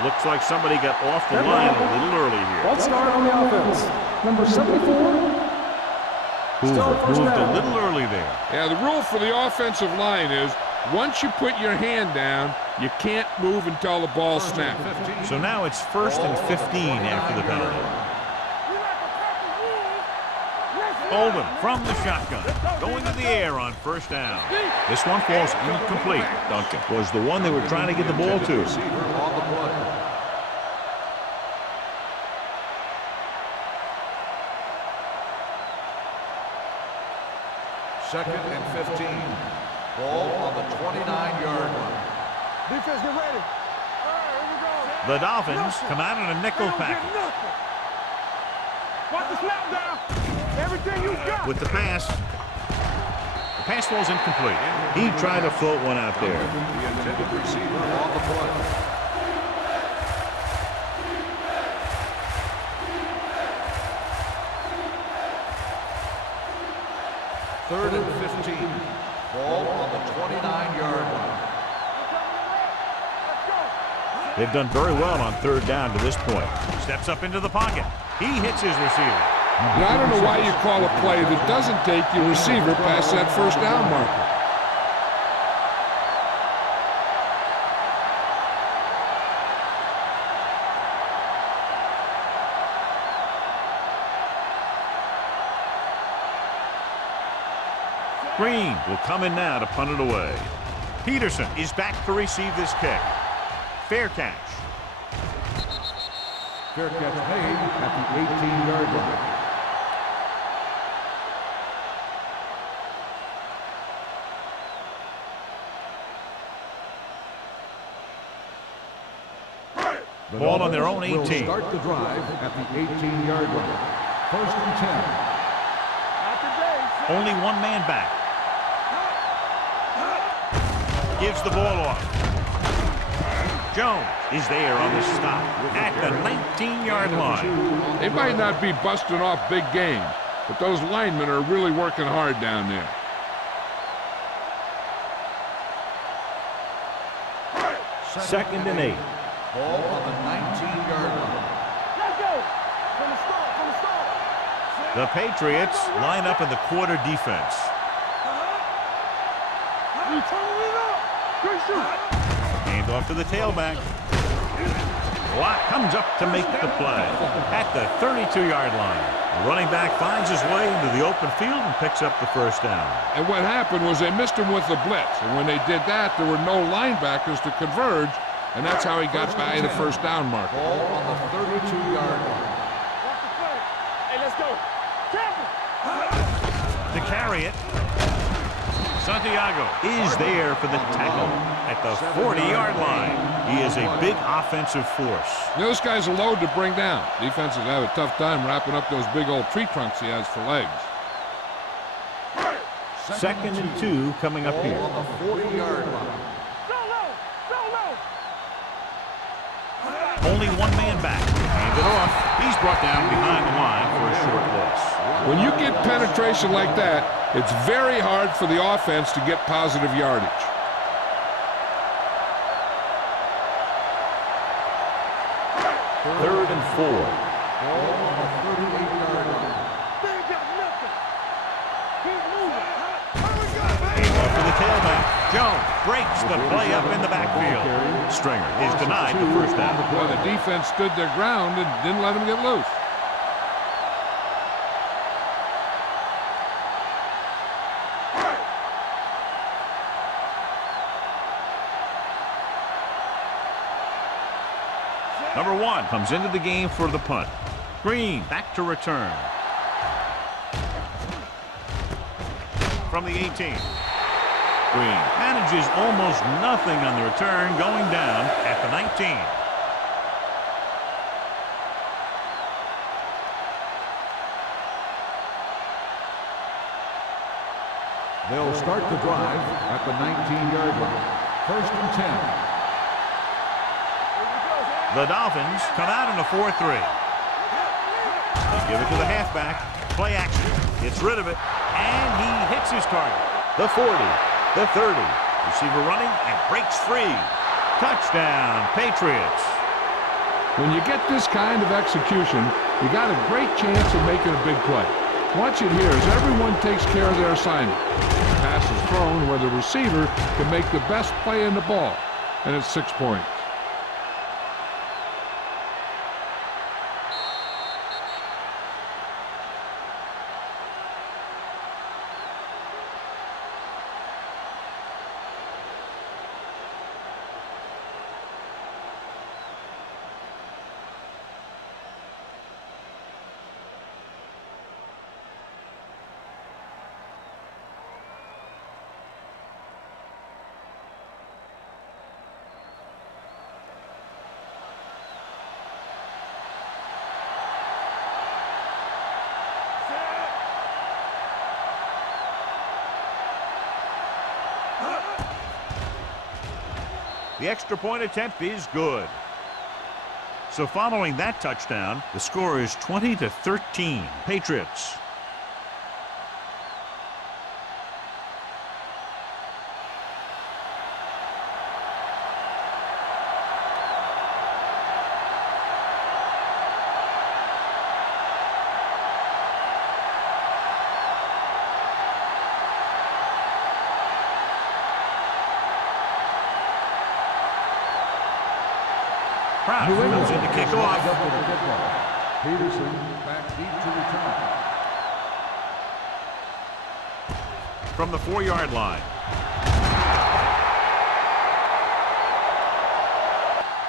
Looks like somebody got off the line a little early here. False start on the offense. Number 74. Hoover moved a little early there. Yeah, the rule for the offensive line is once you put your hand down, you can't move until the ball snaps. So now it's 1st and 15 after the penalty. Oldham from the shotgun, going to the air on 1st down. This one falls incomplete. Duncan was the one they were trying to get the ball to. Receiver on the play. Second and 15. Ball on the 29-yard line. Defense, get ready. All right, here we go. The Dolphins come out in a nickel They don't get package. nothing. Watch the snap down. Everything you got. With the pass. The pass falls incomplete. He tried to float one out there. The intended receiver on the play. Third and 15. Ball on the 29-yard line. They've done very well on third down to this point. Steps up into the pocket. He hits his receiver. And I don't know why you call a play that doesn't take your receiver past that first down marker. Green will come in now to punt it away. Peterson is back to receive this kick. Fair catch. Fair catch made at the 18-yard line. The Ball on their own Dolphins 18. will start the drive at the 18-yard line. First and 10. Only one man back. Gives the ball off. Jones is there on the stop at the 19-yard line. They might not be busting off big games, but those linemen are really working hard down there. Second and 8. Ball on the 19-yard line. Let's go. From the start. The Patriots line up in the quarter defense. You turn it up. Good shoot. Hand off to the tailback. Watt comes up to make the play at the 32-yard line. The running back finds his way into the open field and picks up the first down. And what happened was they missed him with the blitz. And when they did that, there were no linebackers to converge, and that's how he got by the first down marker. Ball on the 32-yard line. Watch the play. Hey, let's go. Careful. To carry it, Santiago is there for the tackle at the 40-yard line. He is a big offensive force. This guy's a load to bring down. Defenses have a tough time wrapping up those big old tree trunks he has for legs. Second and 2 coming up here. Ball on the 40-yard line. Only one man back. Hand it off. He's brought down behind the line for a short loss. When you get penetration like that, it's very hard for the offense to get positive yardage. Third and 4. Ball on the 38-yard line. They ain't got nothing. Keep moving. Hand off to the tailback. Jones breaks the play up in the backfield. Stringer is denied the first down. Well, the defense stood their ground and didn't let him get loose. Number 1 comes into the game for the punt. Green back to return. From the 18. Green manages almost nothing on the return, going down at the 19. They'll start the drive at the 19-yard line. First and 10. The Dolphins come out in a 4-3. They give it to the halfback. Play action. Gets rid of it. And he hits his target. The 40. The 30. Receiver running and breaks free. Touchdown, Patriots. When you get this kind of execution, you got a great chance of making a big play. Watch it here as everyone takes care of their assignment. The pass is thrown where the receiver can make the best play in the ball. And it's 6 points. The extra point attempt is good. So following that touchdown, the score is 20-13, Patriots. Pratt comes in to kick off. Peterson back deep to return. From the 4-yard line.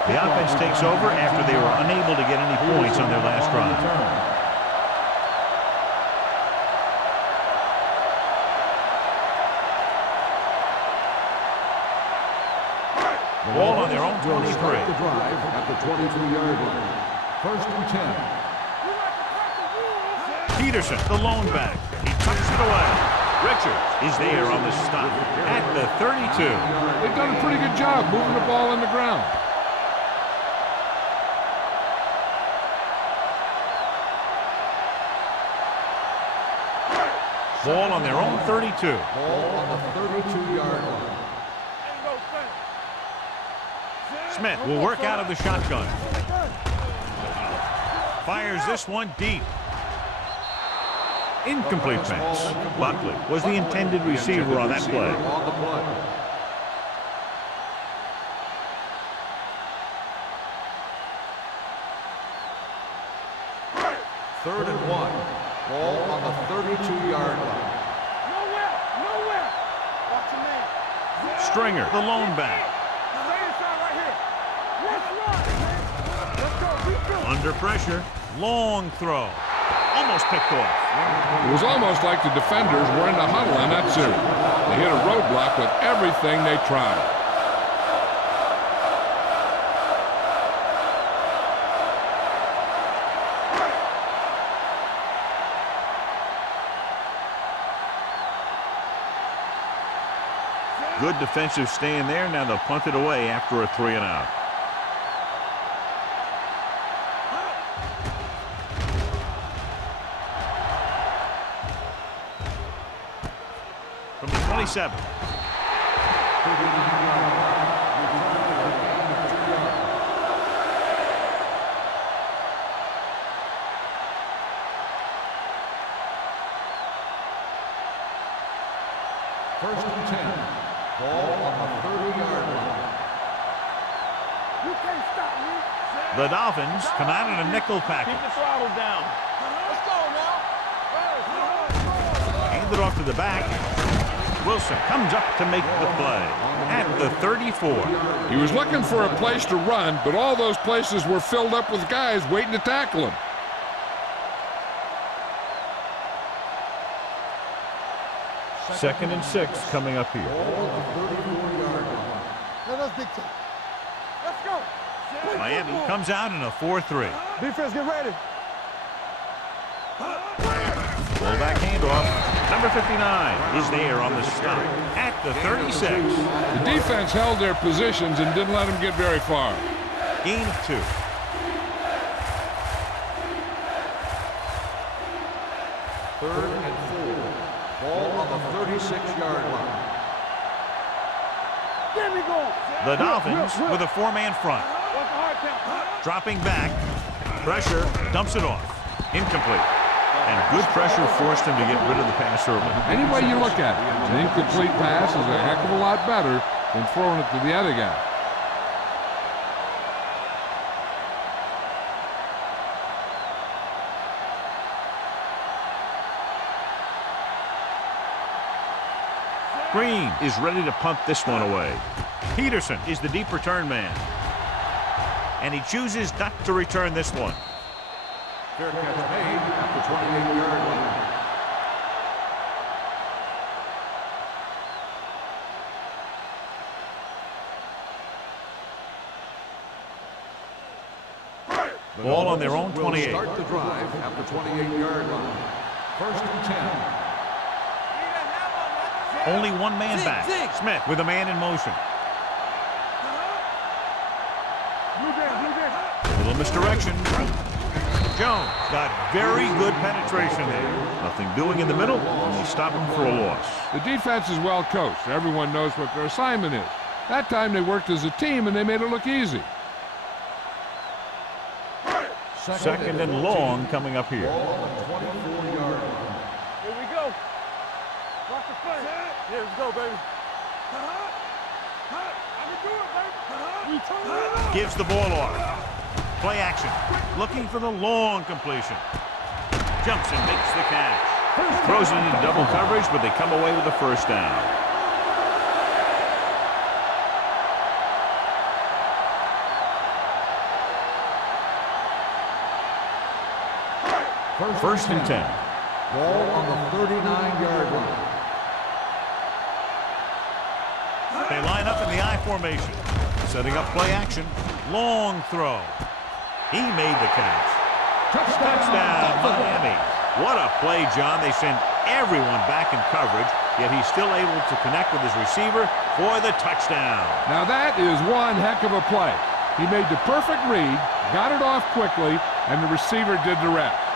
The offense takes over after they were unable to get any points on their last drive. Ball on their own 23. Start the drive at the 22-yard line. First and 10. Peterson, the lone back. He tucks it away. Richard is there on the stop at the 32. They've done a pretty good job moving the ball on the ground. Ball on their own 32. Ball on the 32-yard line. Smith will work out of the shotgun. Fires this one deep. Incomplete pass. Buckley was the intended receiver on that play. Third and 1. Ball on the 32-yard line. Nowhere. Watch your man. Stringer, the lone back. Under pressure, long throw. Almost picked off. It was almost like the defenders were in the huddle on that suit. They hit a roadblock with everything they tried. Good defensive stand there. Now they'll punt it away after a 3-and-out. From the 27. First and 10. Ball on the 30-yard line. You can't stop me. The Dolphins come out in a nickel package. Keep the throttle down. Let's go now. Hand it off to the back. Wilson comes up to make the play at the 34. He was looking for a place to run, but all those places were filled up with guys waiting to tackle him. Second and 6 coming up here. Let's dictate. Let's go. Miami comes out in a 4-3. Defense, get ready. Fullback handoff. Number 59 is there on the stop at the 36. The defense held their positions and didn't let them get very far. Gain of 2. Third and 4. Ball on the 36-yard line. There we go. The Dolphins with a 4-man front. What's the hard count? Dropping back. Pressure. Dumps it off. Incomplete. And good pressure forced him to get rid of the pass early. Any way you look at it, an incomplete pass is a heck of a lot better than throwing it to the other guy. Green is ready to punt this one away. Peterson is the deep return man. And he chooses not to return this one. Fair catch made at the 28-yard line. Ball on their own 28. Start the drive at the 28-yard line. First and 10. Only one man back. Smith with a man in motion. misdirection. Jones got very good penetration there. Nothing doing in the middle, and they stop him for a loss. The defense is well coached. Everyone knows what their assignment is. That time they worked as a team, and they made it look easy. Second and long coming up here. 24-yard line. Here we go. Watch the play. Here we go, baby. I can do it, baby. We turn it up. Gives the ball off. Play action. Looking for the long completion. Jumps and makes the catch. Throws it into double coverage, but they come away with the first down. First and 10. Ball on the 39-yard line. They line up in the I formation. Setting up play action. Long throw. He made the catch. Touchdown, Miami. What a play, John. They send everyone back in coverage, yet he's still able to connect with his receiver for the touchdown. Now that is one heck of a play. He made the perfect read, got it off quickly, and the receiver did the rest.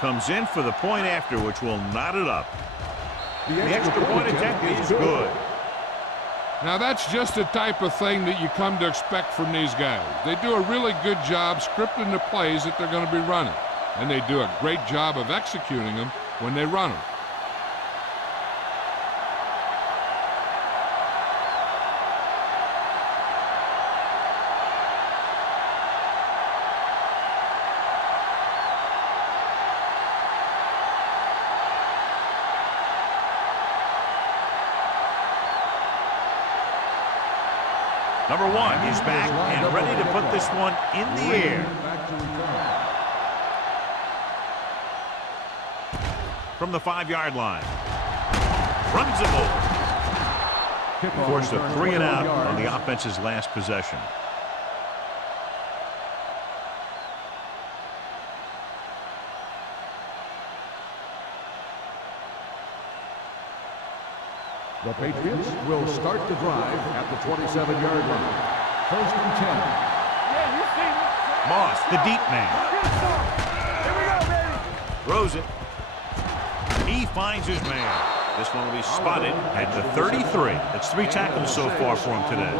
Comes in for the point after, which will knot it up. The extra point attempt is good. Now that's just the type of thing that you come to expect from these guys. They do a really good job scripting the plays that they're going to be running. And they do a great job of executing them when they run them. Number one is back and ready to put this one in the air. From the 5-yard line. Runs the ball. Forced a 3 and out on the offense's last possession. The Patriots will start the drive at the 27-yard line. First and 10. Yeah, you see me. Moss, the deep man. Here we go, baby. Throws it. He finds his man. This one will be spotted at the 33. That's 3 tackles so far for him today.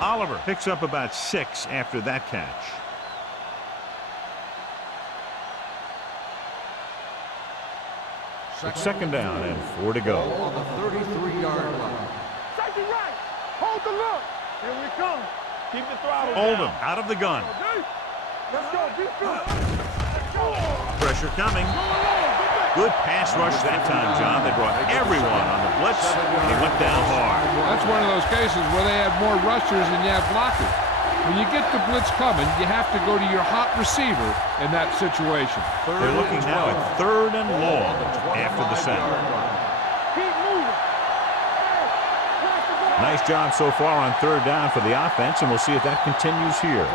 Oliver picks up about 6 after that catch. It's second down and 4 to go. On the 33-yard line. Safety right. Hold the look. Here we come. Keep the throttle Oldham down. out of the gun. Let's go. Be good. Pressure coming. Good pass rush that time, John. They brought everyone on the blitz. They went down hard. That's one of those cases where they have more rushers than you have blockers. When you get the blitz coming, you have to go to your hot receiver in that situation. They're looking now at 3rd and long after the sack. Keep moving. Nice job so far on 3rd down for the offense, and we'll see if that continues here.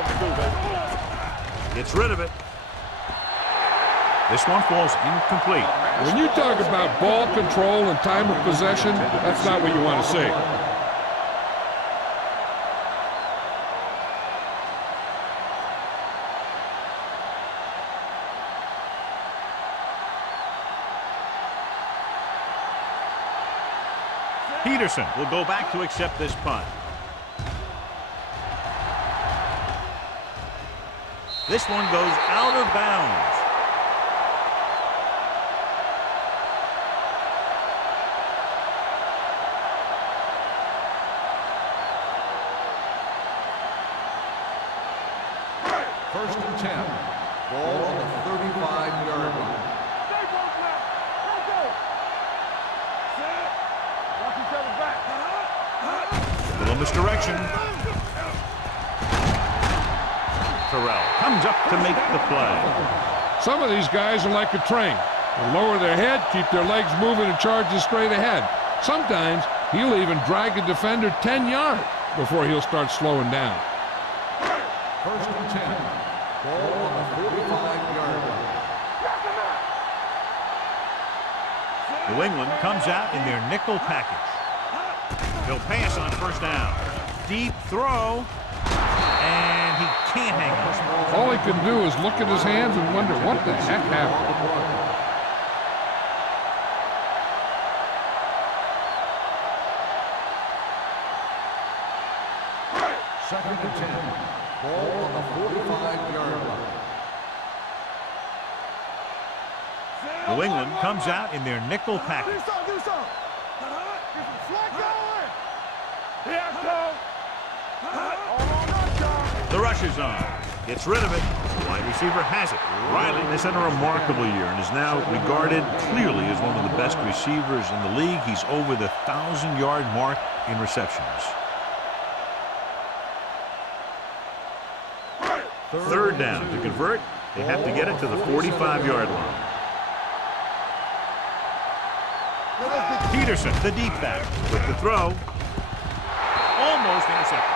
Gets rid of it. This one falls incomplete. When you talk about ball control and time of possession, that's not what you want to see. Peterson will go back to accept this punt. This one goes out of bounds. First and 10. Ball on the 35-yard line. Stay both left. Let's go. Set. Watch each other back. Little misdirection. Terrell comes up to make the play. Some of these guys are like a train. They lower their head, keep their legs moving, and charge straight ahead. Sometimes he'll even drag a defender 10 yards before he'll start slowing down. First and 10. Ball on the 45-yard line. New England comes out in their nickel package. They'll pass on first down. Deep throw, and he can't hang on. All he can do is look at his hands and wonder what the heck happened. Second and 10. Ball on the 45-yard line. New England comes out in their nickel package. The rush is on. Gets rid of it. The wide receiver has it. Riley has had a remarkable year and is now regarded clearly as one of the best receivers in the league. He's over the 1,000-yard mark in receptions. Third down. To convert, they have to get it to the 45-yard line. Peterson, the deep back, with the throw. Almost intercepted.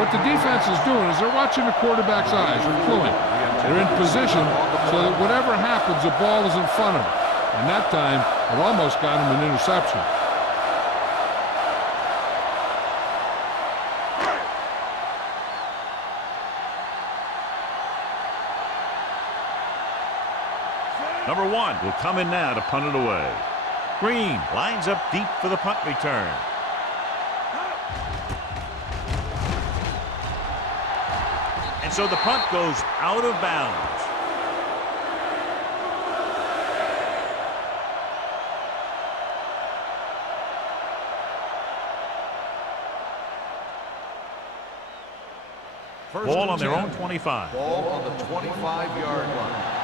What the defense is doing is they're watching the quarterback's eyes. They're fluent. They're in position so that whatever happens, the ball is in front of them. And that time, it almost got him an interception. Number 1 will come in now to punt it away. Green lines up deep for the punt return. And so the punt goes out of bounds. Ball on their own 25. Ball on the 25-yard line.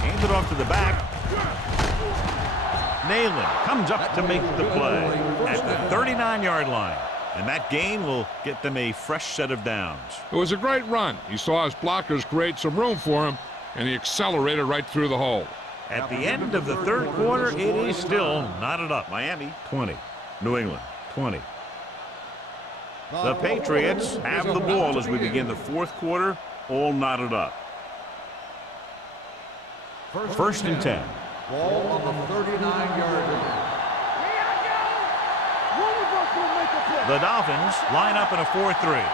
Hands it off to the back. Nayland comes up to make the play at the 39-yard line. And that gain will get them a fresh set of downs. It was a great run. He saw his blockers create some room for him, and he accelerated right through the hole. At the end of the third quarter, it is still knotted up. Miami 20, New England 20. The Patriots have the ball as we begin the fourth quarter, all knotted up. First and 10. Ball on the 39-yard line. The Dolphins line up in a 4-3.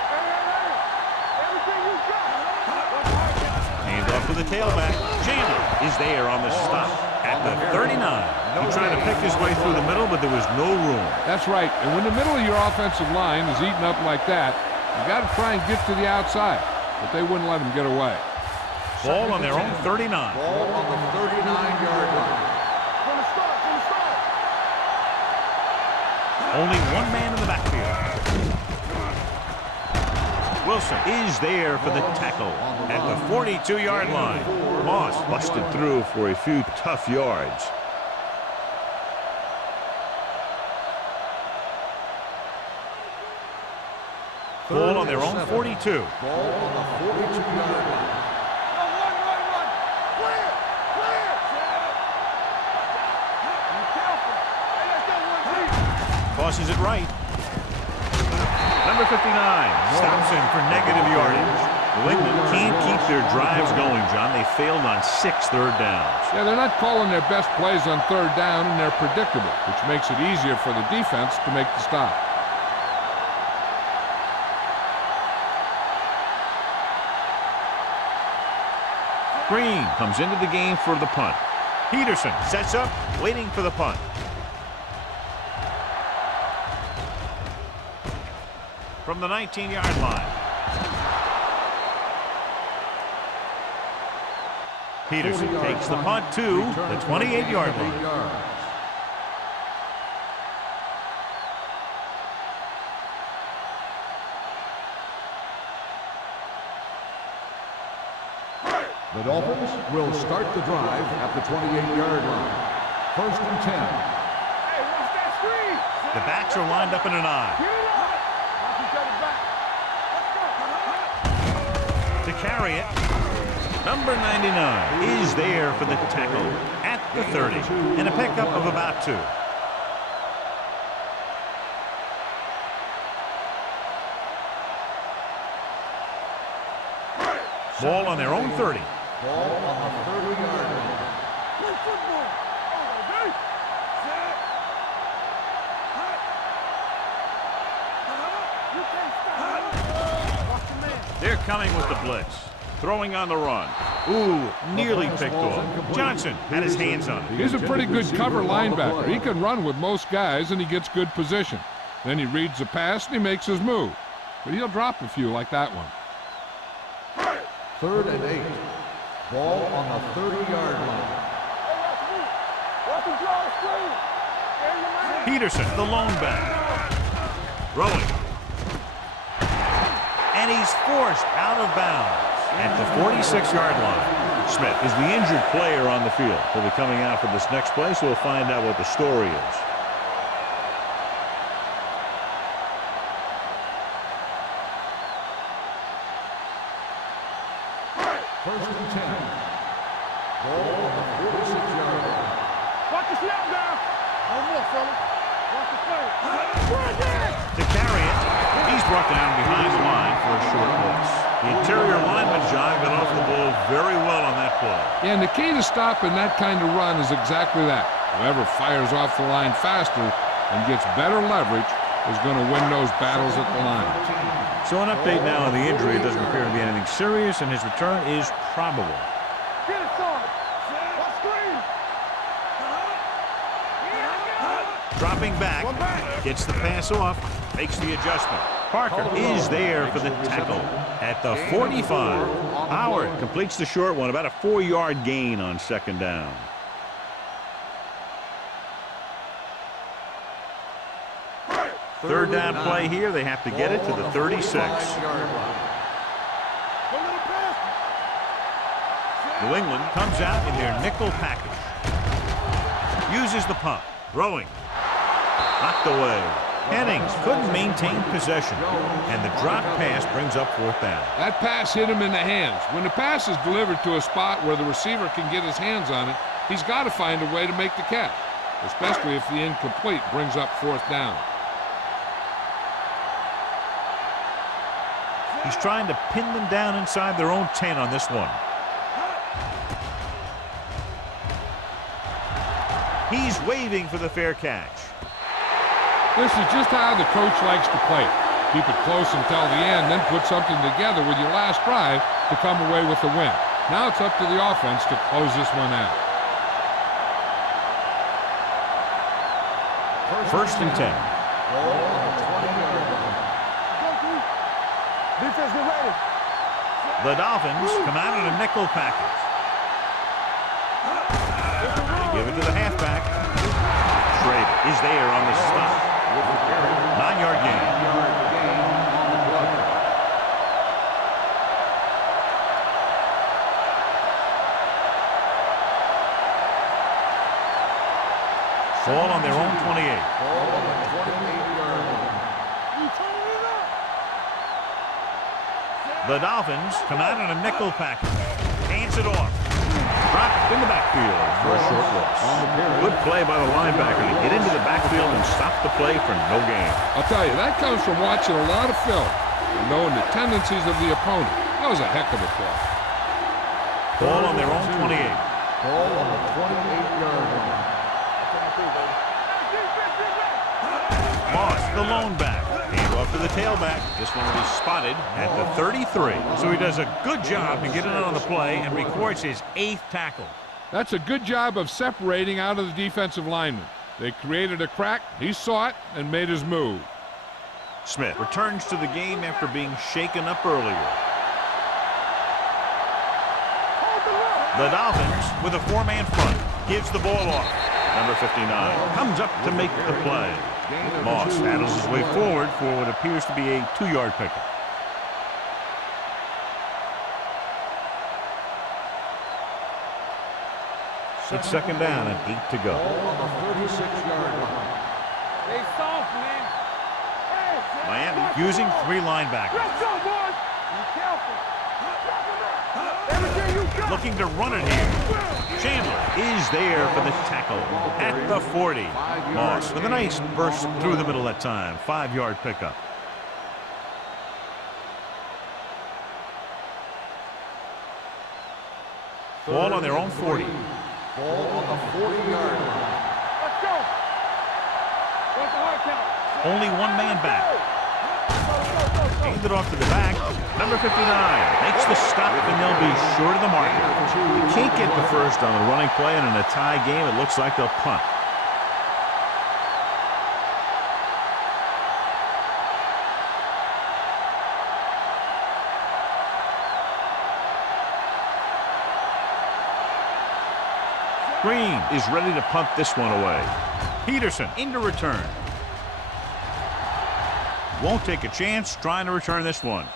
Hand off to the tailback. Chandler is there on the stop at the 39. He tried to pick his way through the middle, but there was no room. That's right. And when the middle of your offensive line is eaten up like that, you got to try and get to the outside. But they wouldn't let him get away. Ball on their own 39. Ball on the 39-yard line. Only one man in the backfield. Wilson is there for the tackle at the 42-yard line. Moss busted through for a few tough yards. Ball on their own 42. Ball on the 42-yard line. Tosses it right. Number 59 stops him for negative yardage. New England can't keep their drives going, John. They failed on 6 third downs. Yeah, they're not calling their best plays on third down, and they're predictable, which makes it easier for the defense to make the stop. Green comes into the game for the punt. Peterson sets up, waiting for the punt. From the 19-yard line. Peterson takes the punt to the 28-yard line. The Dolphins will start the drive at the 28-yard line. First and 10. Hey, watch that screen. The backs are lined up in an eye. To carry it, number 99 is there for the tackle at the 30 and a pickup of about 2. Ball on their own 30. Ball on the 30-yard line. Play football. All right, set. You can't stop. Watch the man. They're coming with the blitz. Throwing on the run. Ooh, nearly picked off. Johnson had his hands on it. He's a pretty good cover linebacker. He can run with most guys, and he gets good position. Then he reads the pass, and he makes his move. But he'll drop a few like that one. 3rd and 8. Ball on the 30-yard line. Watch the draw screen. There you man. Peterson, the lone back. Throwing. And he's forced out of bounds at the 46-yard line. Smith is the injured player on the field. He'll be coming out for this next play, so we'll find out what the story is. First and 10. Ball on the 46-yard line. Watch the snap down. No more, fella. Watch the play. To carry it, he's brought down behind the line for a short loss. The interior lineman, John, got off the ball very well on that play. Yeah, and the key to stopping that kind of run is exactly that. Whoever fires off the line faster and gets better leverage is going to win those battles at the line. So an update now on the injury. It doesn't appear to be anything serious, and his return is probable. Get it, son. Watch screen. Dropping back, gets the pass off, makes the adjustment. Parker is there for the tackle at the 45. Howard completes the short one, about a 4-yard gain on 2nd down. Third down play here. They have to get it to the 36. New England comes out in their nickel package. Uses the pump. Throwing. Knocked away. Hennings couldn't maintain possession, and the drop pass brings up 4th down. That pass hit him in the hands. When the pass is delivered to a spot where the receiver can get his hands on it, he's got to find a way to make the catch, especially if the incomplete brings up 4th down. He's trying to pin them down inside their own 10 on this one. He's waving for the fair catch. This is just how the coach likes to play it. Keep it close until the end, then put something together with your last drive to come away with the win. Now it's up to the offense to close this one out. 1st and 10. Ball on the 20-yard line. Defense, get ready. The Dolphins come out in a nickel package. They give it to the halfback. Schrader is there on the stop. 9-yard gain. Ball on their own 28. Ball on the 28-yard line. The Dolphins come out in a nickel package. Hands it off. Dropped in the backfield for a short loss. Good play by the linebacker to get into the backfield and stop the play for no gain. I'll tell you, that comes from watching a lot of film and knowing the tendencies of the opponent. That was a heck of a play. Ball on their own 28. Ball on the 28-yard line. Moss, the lone back. Hand off to the tailback. This one will be spotted at the 33. So he does a good job to get it on the play and records his 8th tackle. That's a good job of separating out of the defensive lineman. They created a crack, he saw it, and made his move. Smith returns to the game after being shaken up earlier. The Dolphins with a 4-man front. Gives the ball off. Number 59 comes up to make the play. Moss handles his way forward for what appears to be a 2-yard pickup. It's 2nd down and 8 to go. Ball on the 36-yard line. Stay soft, man. Miami using 3 linebackers. Let's go, boys. Be careful. Everything you got. Looking to run it here. Chandler is there for the tackle at the 40. Moss with a nice burst through the middle that time. 5-yard pickup. Ball on their own 40. Ball on the 40-yard line. Let's go. What's the hard count? Only one man back. Handed off to the back. Number 59 makes the stop, and they'll be short of the mark. You can't get the first on the running play, and in a tie game, it looks like they'll punt. Green is ready to punt this one away. Peterson into return. Won't take a chance trying to return this one.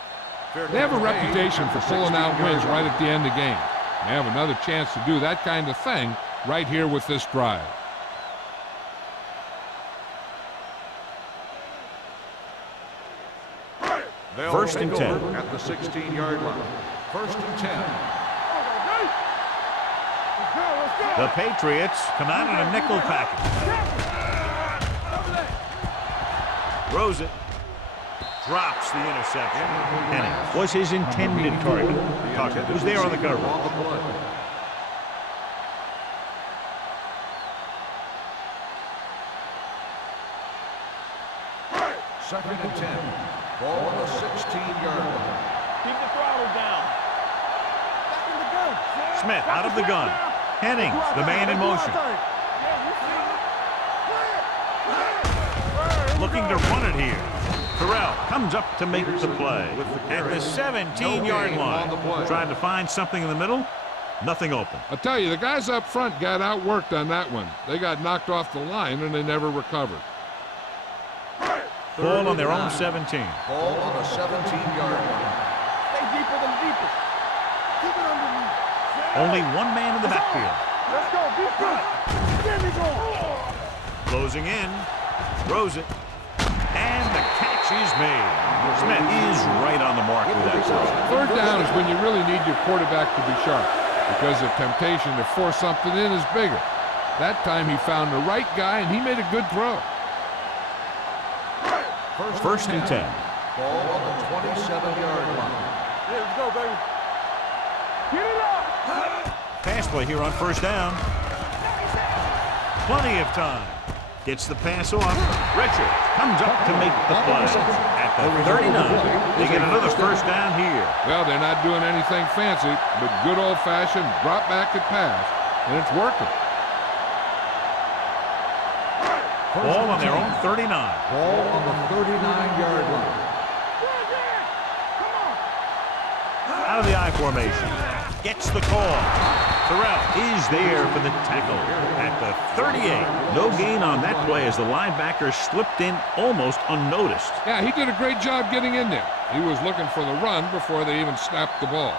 They have a reputation for pulling out wins right at the end of games. They have another chance to do that kind of thing right here with this drive. First and 10. At the 16-yard line. First and 10. The Patriots come out in a nickel package. Throws it. Drops the interception. Henning was his intended target. Tucker, who's there on the cover. Second and 10. Ball on the 16-yard line. Keep the throttle down. Back in the gun. Smith out of the gun. Henning, the man in motion. Looking to run it here. Terrell comes up to make the play. At the 17-yard line. Trying to find something in the middle. Nothing open. I'll tell you, the guys up front got outworked on that one. They got knocked off the line, and they never recovered. Ball on their own 17. Ball on the 17-yard line. Stay deeper than deepest. Keep it underneath. Only one man in the backfield. Let's go. Deep front. Get me going. Closing in. Throws it. And the catch is made. Smith is right on the mark with that throw. Third down is when you really need your quarterback to be sharp because the temptation to force something in is bigger. That time he found the right guy, and he made a good throw. First and 10. Ball on the 27-yard line. Yeah, let's go, baby. Get it up. Pass play here on first down. Plenty of time. Gets the pass off. Richard comes up to make the play. At the 39, they get another first down here. Well, they're not doing anything fancy, but good old-fashioned drop back and pass, and it's working. Ball on their own 39. Ball on the 39-yard line. Out of the I formation. Gets the call. Terrell is there for the tackle at the 38. No gain on that play as the linebacker slipped in almost unnoticed. Yeah, he did a great job getting in there. He was looking for the run before they even snapped the ball.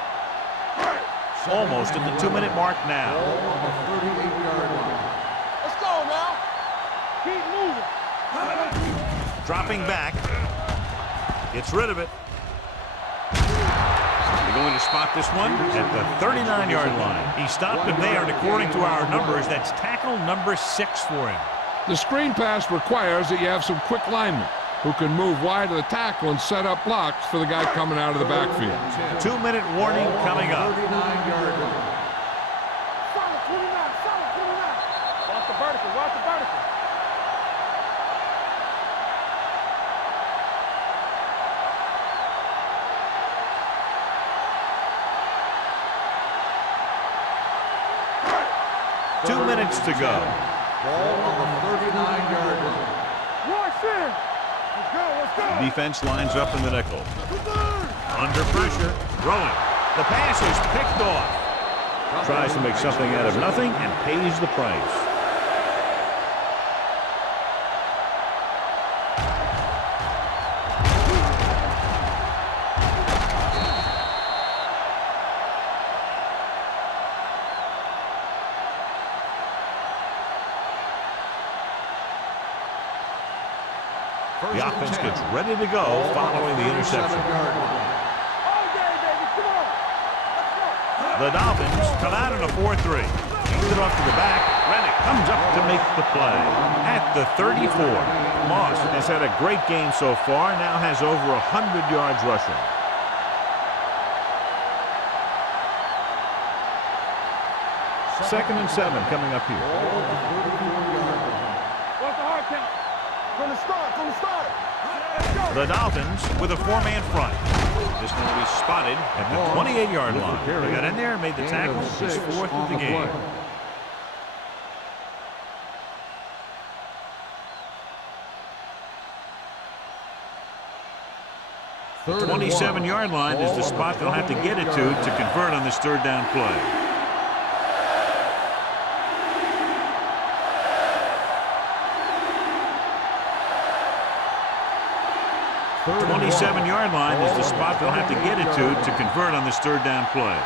Almost at the 2-minute mark now. Ball on the 38-yard line. Let's go now. Keep moving. Dropping back. Gets rid of it. They're going to spot this one at the 39-yard line. He stopped him there, and according to our numbers, that's tackle number 6 for him. The screen pass requires that you have some quick linemen who can move wide of the tackle and set up blocks for the guy coming out of the backfield. 2-minute warning coming up. 39-yard line. Solid 29. Solid 29. Watch the vertical. Watch the vertical. Two minutes to go. Ball on the 39-yard line. Rush in. Let's go. Let's go. Defense lines up in the nickel. Under pressure. Throwing. The pass is picked off. Tries to make something out of nothing and pays the price. The offense gets ready to go following the interception. The Dolphins come out in a 4-3. Hands it off to the back. Rennick comes up to make the play at the 34. Moss has had a great game so far, now has over 100 yards rushing. 2nd and 7 coming up here. What's the hard count? From the start, from the start. Let's go. The Dolphins with a 4-man front. This one will be spotted at the 28-yard line. They got in there, made the tackle. It's 4th of the game. 27-yard line is the spot they'll have to get it to convert on this 3rd down play. 27-yard line is the spot they'll have to get it to convert on this 3rd down play.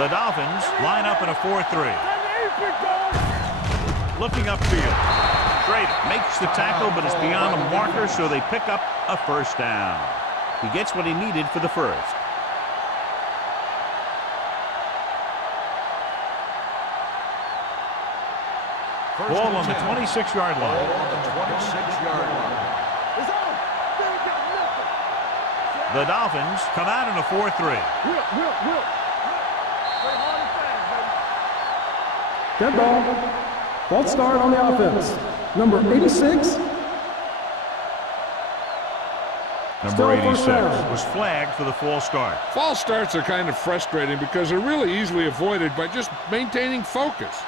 The Dolphins line up in a 4-3. Looking upfield. Schrader makes the tackle, but it's beyond the marker, so they pick up a 1st down. He gets what he needed for the 1st. Ball on the 26-yard line. The Dolphins come out in a 4-3. Dead ball. False start on the offense. Number 86. Number 86 was flagged for the false start. False starts are kind of frustrating because they're really easily avoided by just maintaining focus.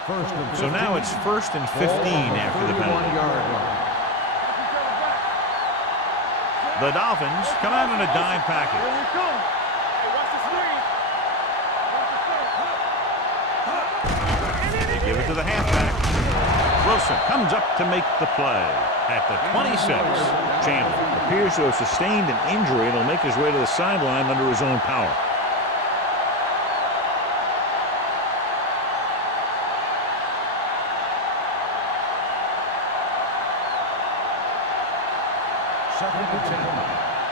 So now it's 1st and 15 after the penalty. The Dolphins come out in a dime package. Here we come. Hey, watch the screen. They give it to the halfback. Wilson comes up to make the play. At the 26, Chandler appears to have sustained an injury and will make his way to the sideline under his own power. Second and 10.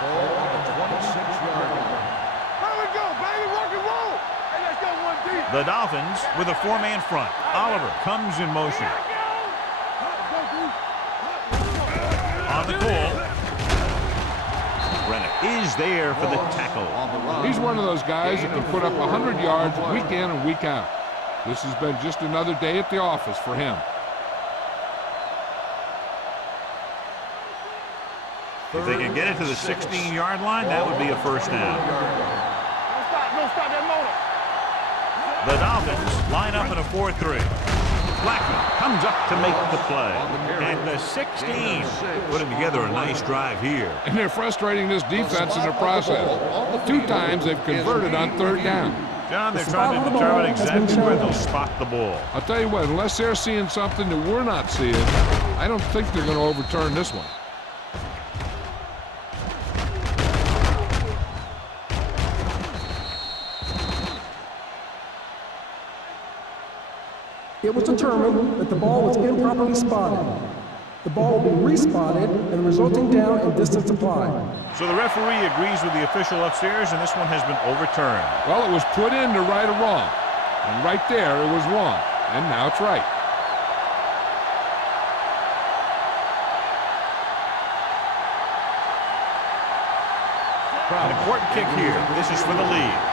Ball on the 26-yard line. Here we go, baby. Rock and roll. Hey, let's go one deep. The Dolphins with a 4-man front. Oliver comes in motion. On the call. Rennick is there for the tackle. He's one of those guys that can put up 100 yards week in and week out. This has been just another day at the office for him. If they can get it to the 16-yard line, that would be a 1st down. Don't stop that motor. The Dolphins line up in a 4-3. Blackman comes up to make the play. At the 16, putting together a nice drive here. And they're frustrating this defense in the process. 2 times they've converted on 3rd down. John, they're trying to determine exactly where they'll spot the ball. I'll tell you what, unless they're seeing something that we're not seeing, I don't think they're going to overturn this one. It was determined that the ball was improperly spotted. The ball will be respotted and the resulting down and distance applied. So the referee agrees with the official upstairs, and this one has been overturned. Well, it was put in to right or wrong. And right there, it was wrong. And now it's right. An important kick here. This is for the lead.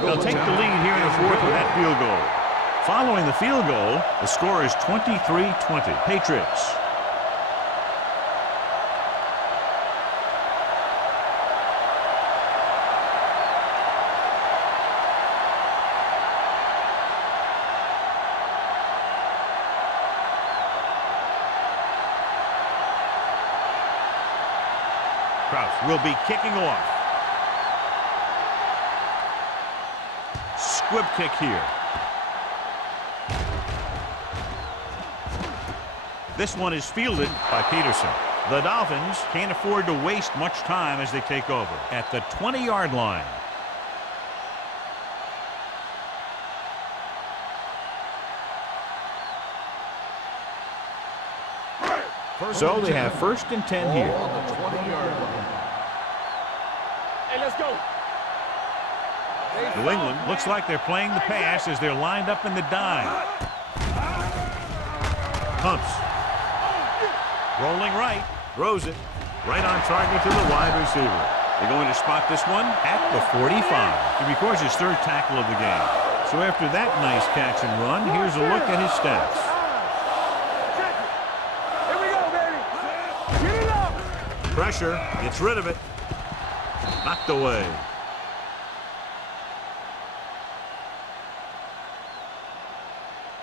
They'll take the lead here in the 4th with that field goal. Following the field goal, the score is 23-20. Patriots. Krause will be kicking off. Squib kick here. This one is fielded by Peterson. The Dolphins can't afford to waste much time as they take over at the 20-yard line. So they have 1st and 10 here. On the 20-yard line. Hey, let's go. New England looks like they're playing the pass as they're lined up in the dime. Pumps. Rolling right. Throws it. Right on target to the wide receiver. They're going to spot this one at the 45. He records his 3rd tackle of the game. So after that nice catch and run, here's a look at his stats. Here we go, baby. Get it up. Pressure. Gets rid of it. Knocked away.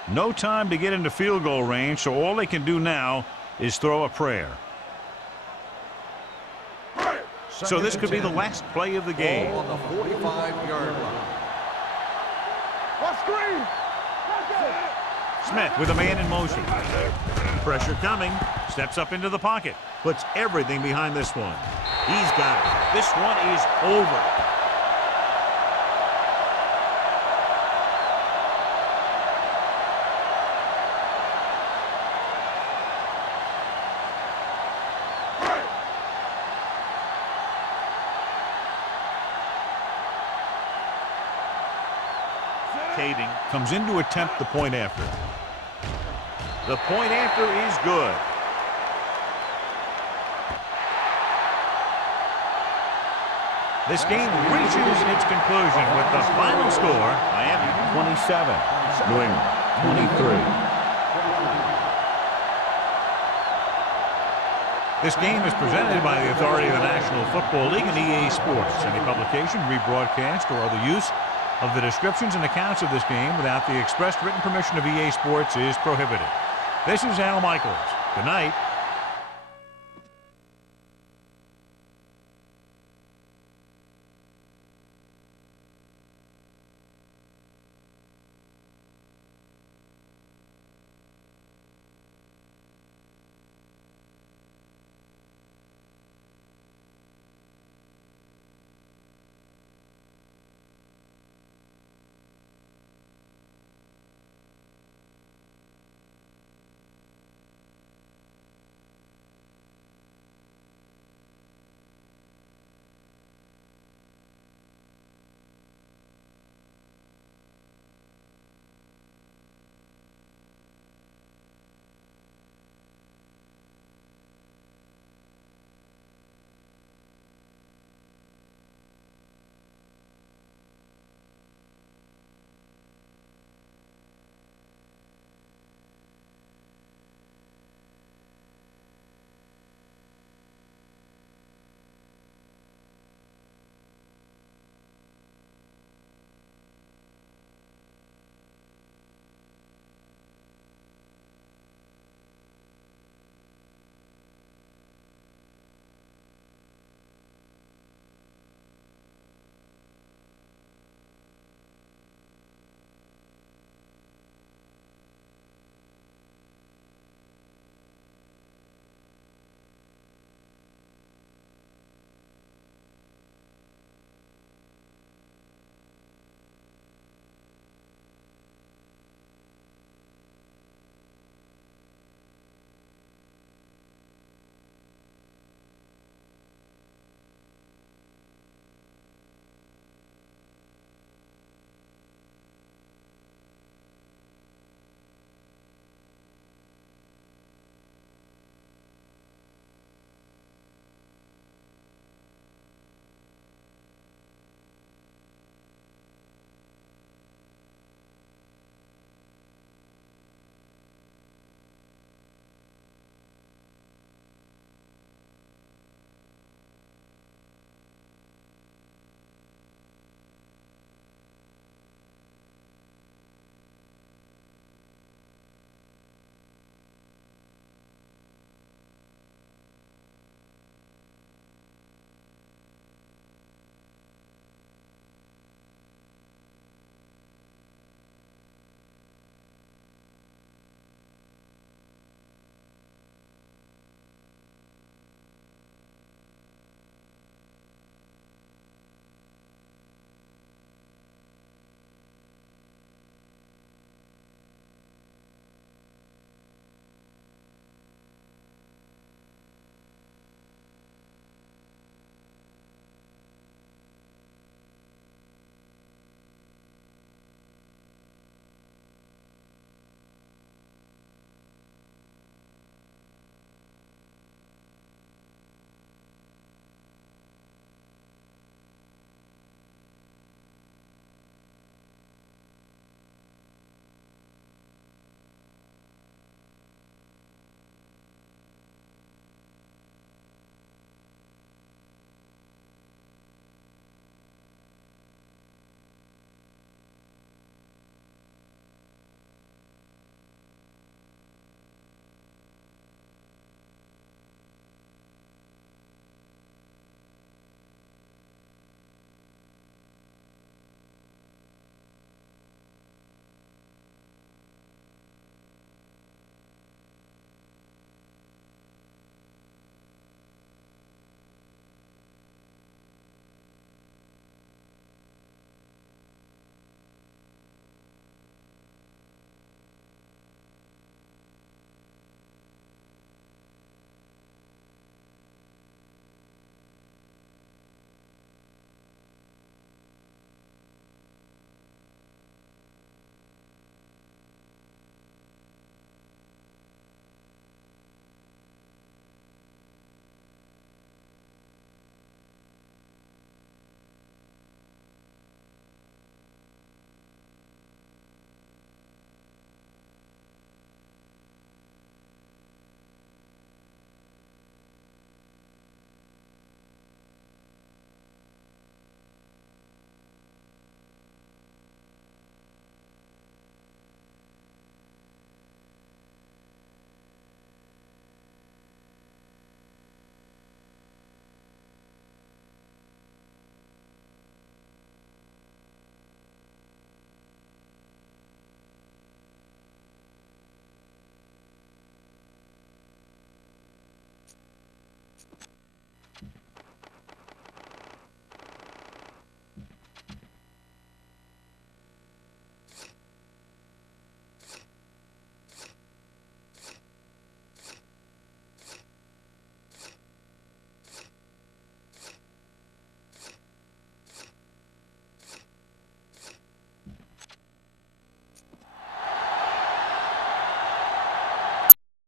No time to get into field goal range, so all they can do now is throw a prayer. So this could be the last play of the game. On the 45-yard line. What screen? Smith with a man in motion. Pressure coming. Steps up into the pocket. Puts everything behind this one. He's got it. This one is over. Kading comes in to attempt the point after. The point after is good. This game reaches its conclusion with the final score, Miami 27, New England 23. This game is presented by the authority of the National Football League and EA Sports. Any publication, rebroadcast, or other use of the descriptions and accounts of this game without the expressed written permission of EA Sports is prohibited. This is Al Michaels. Good night.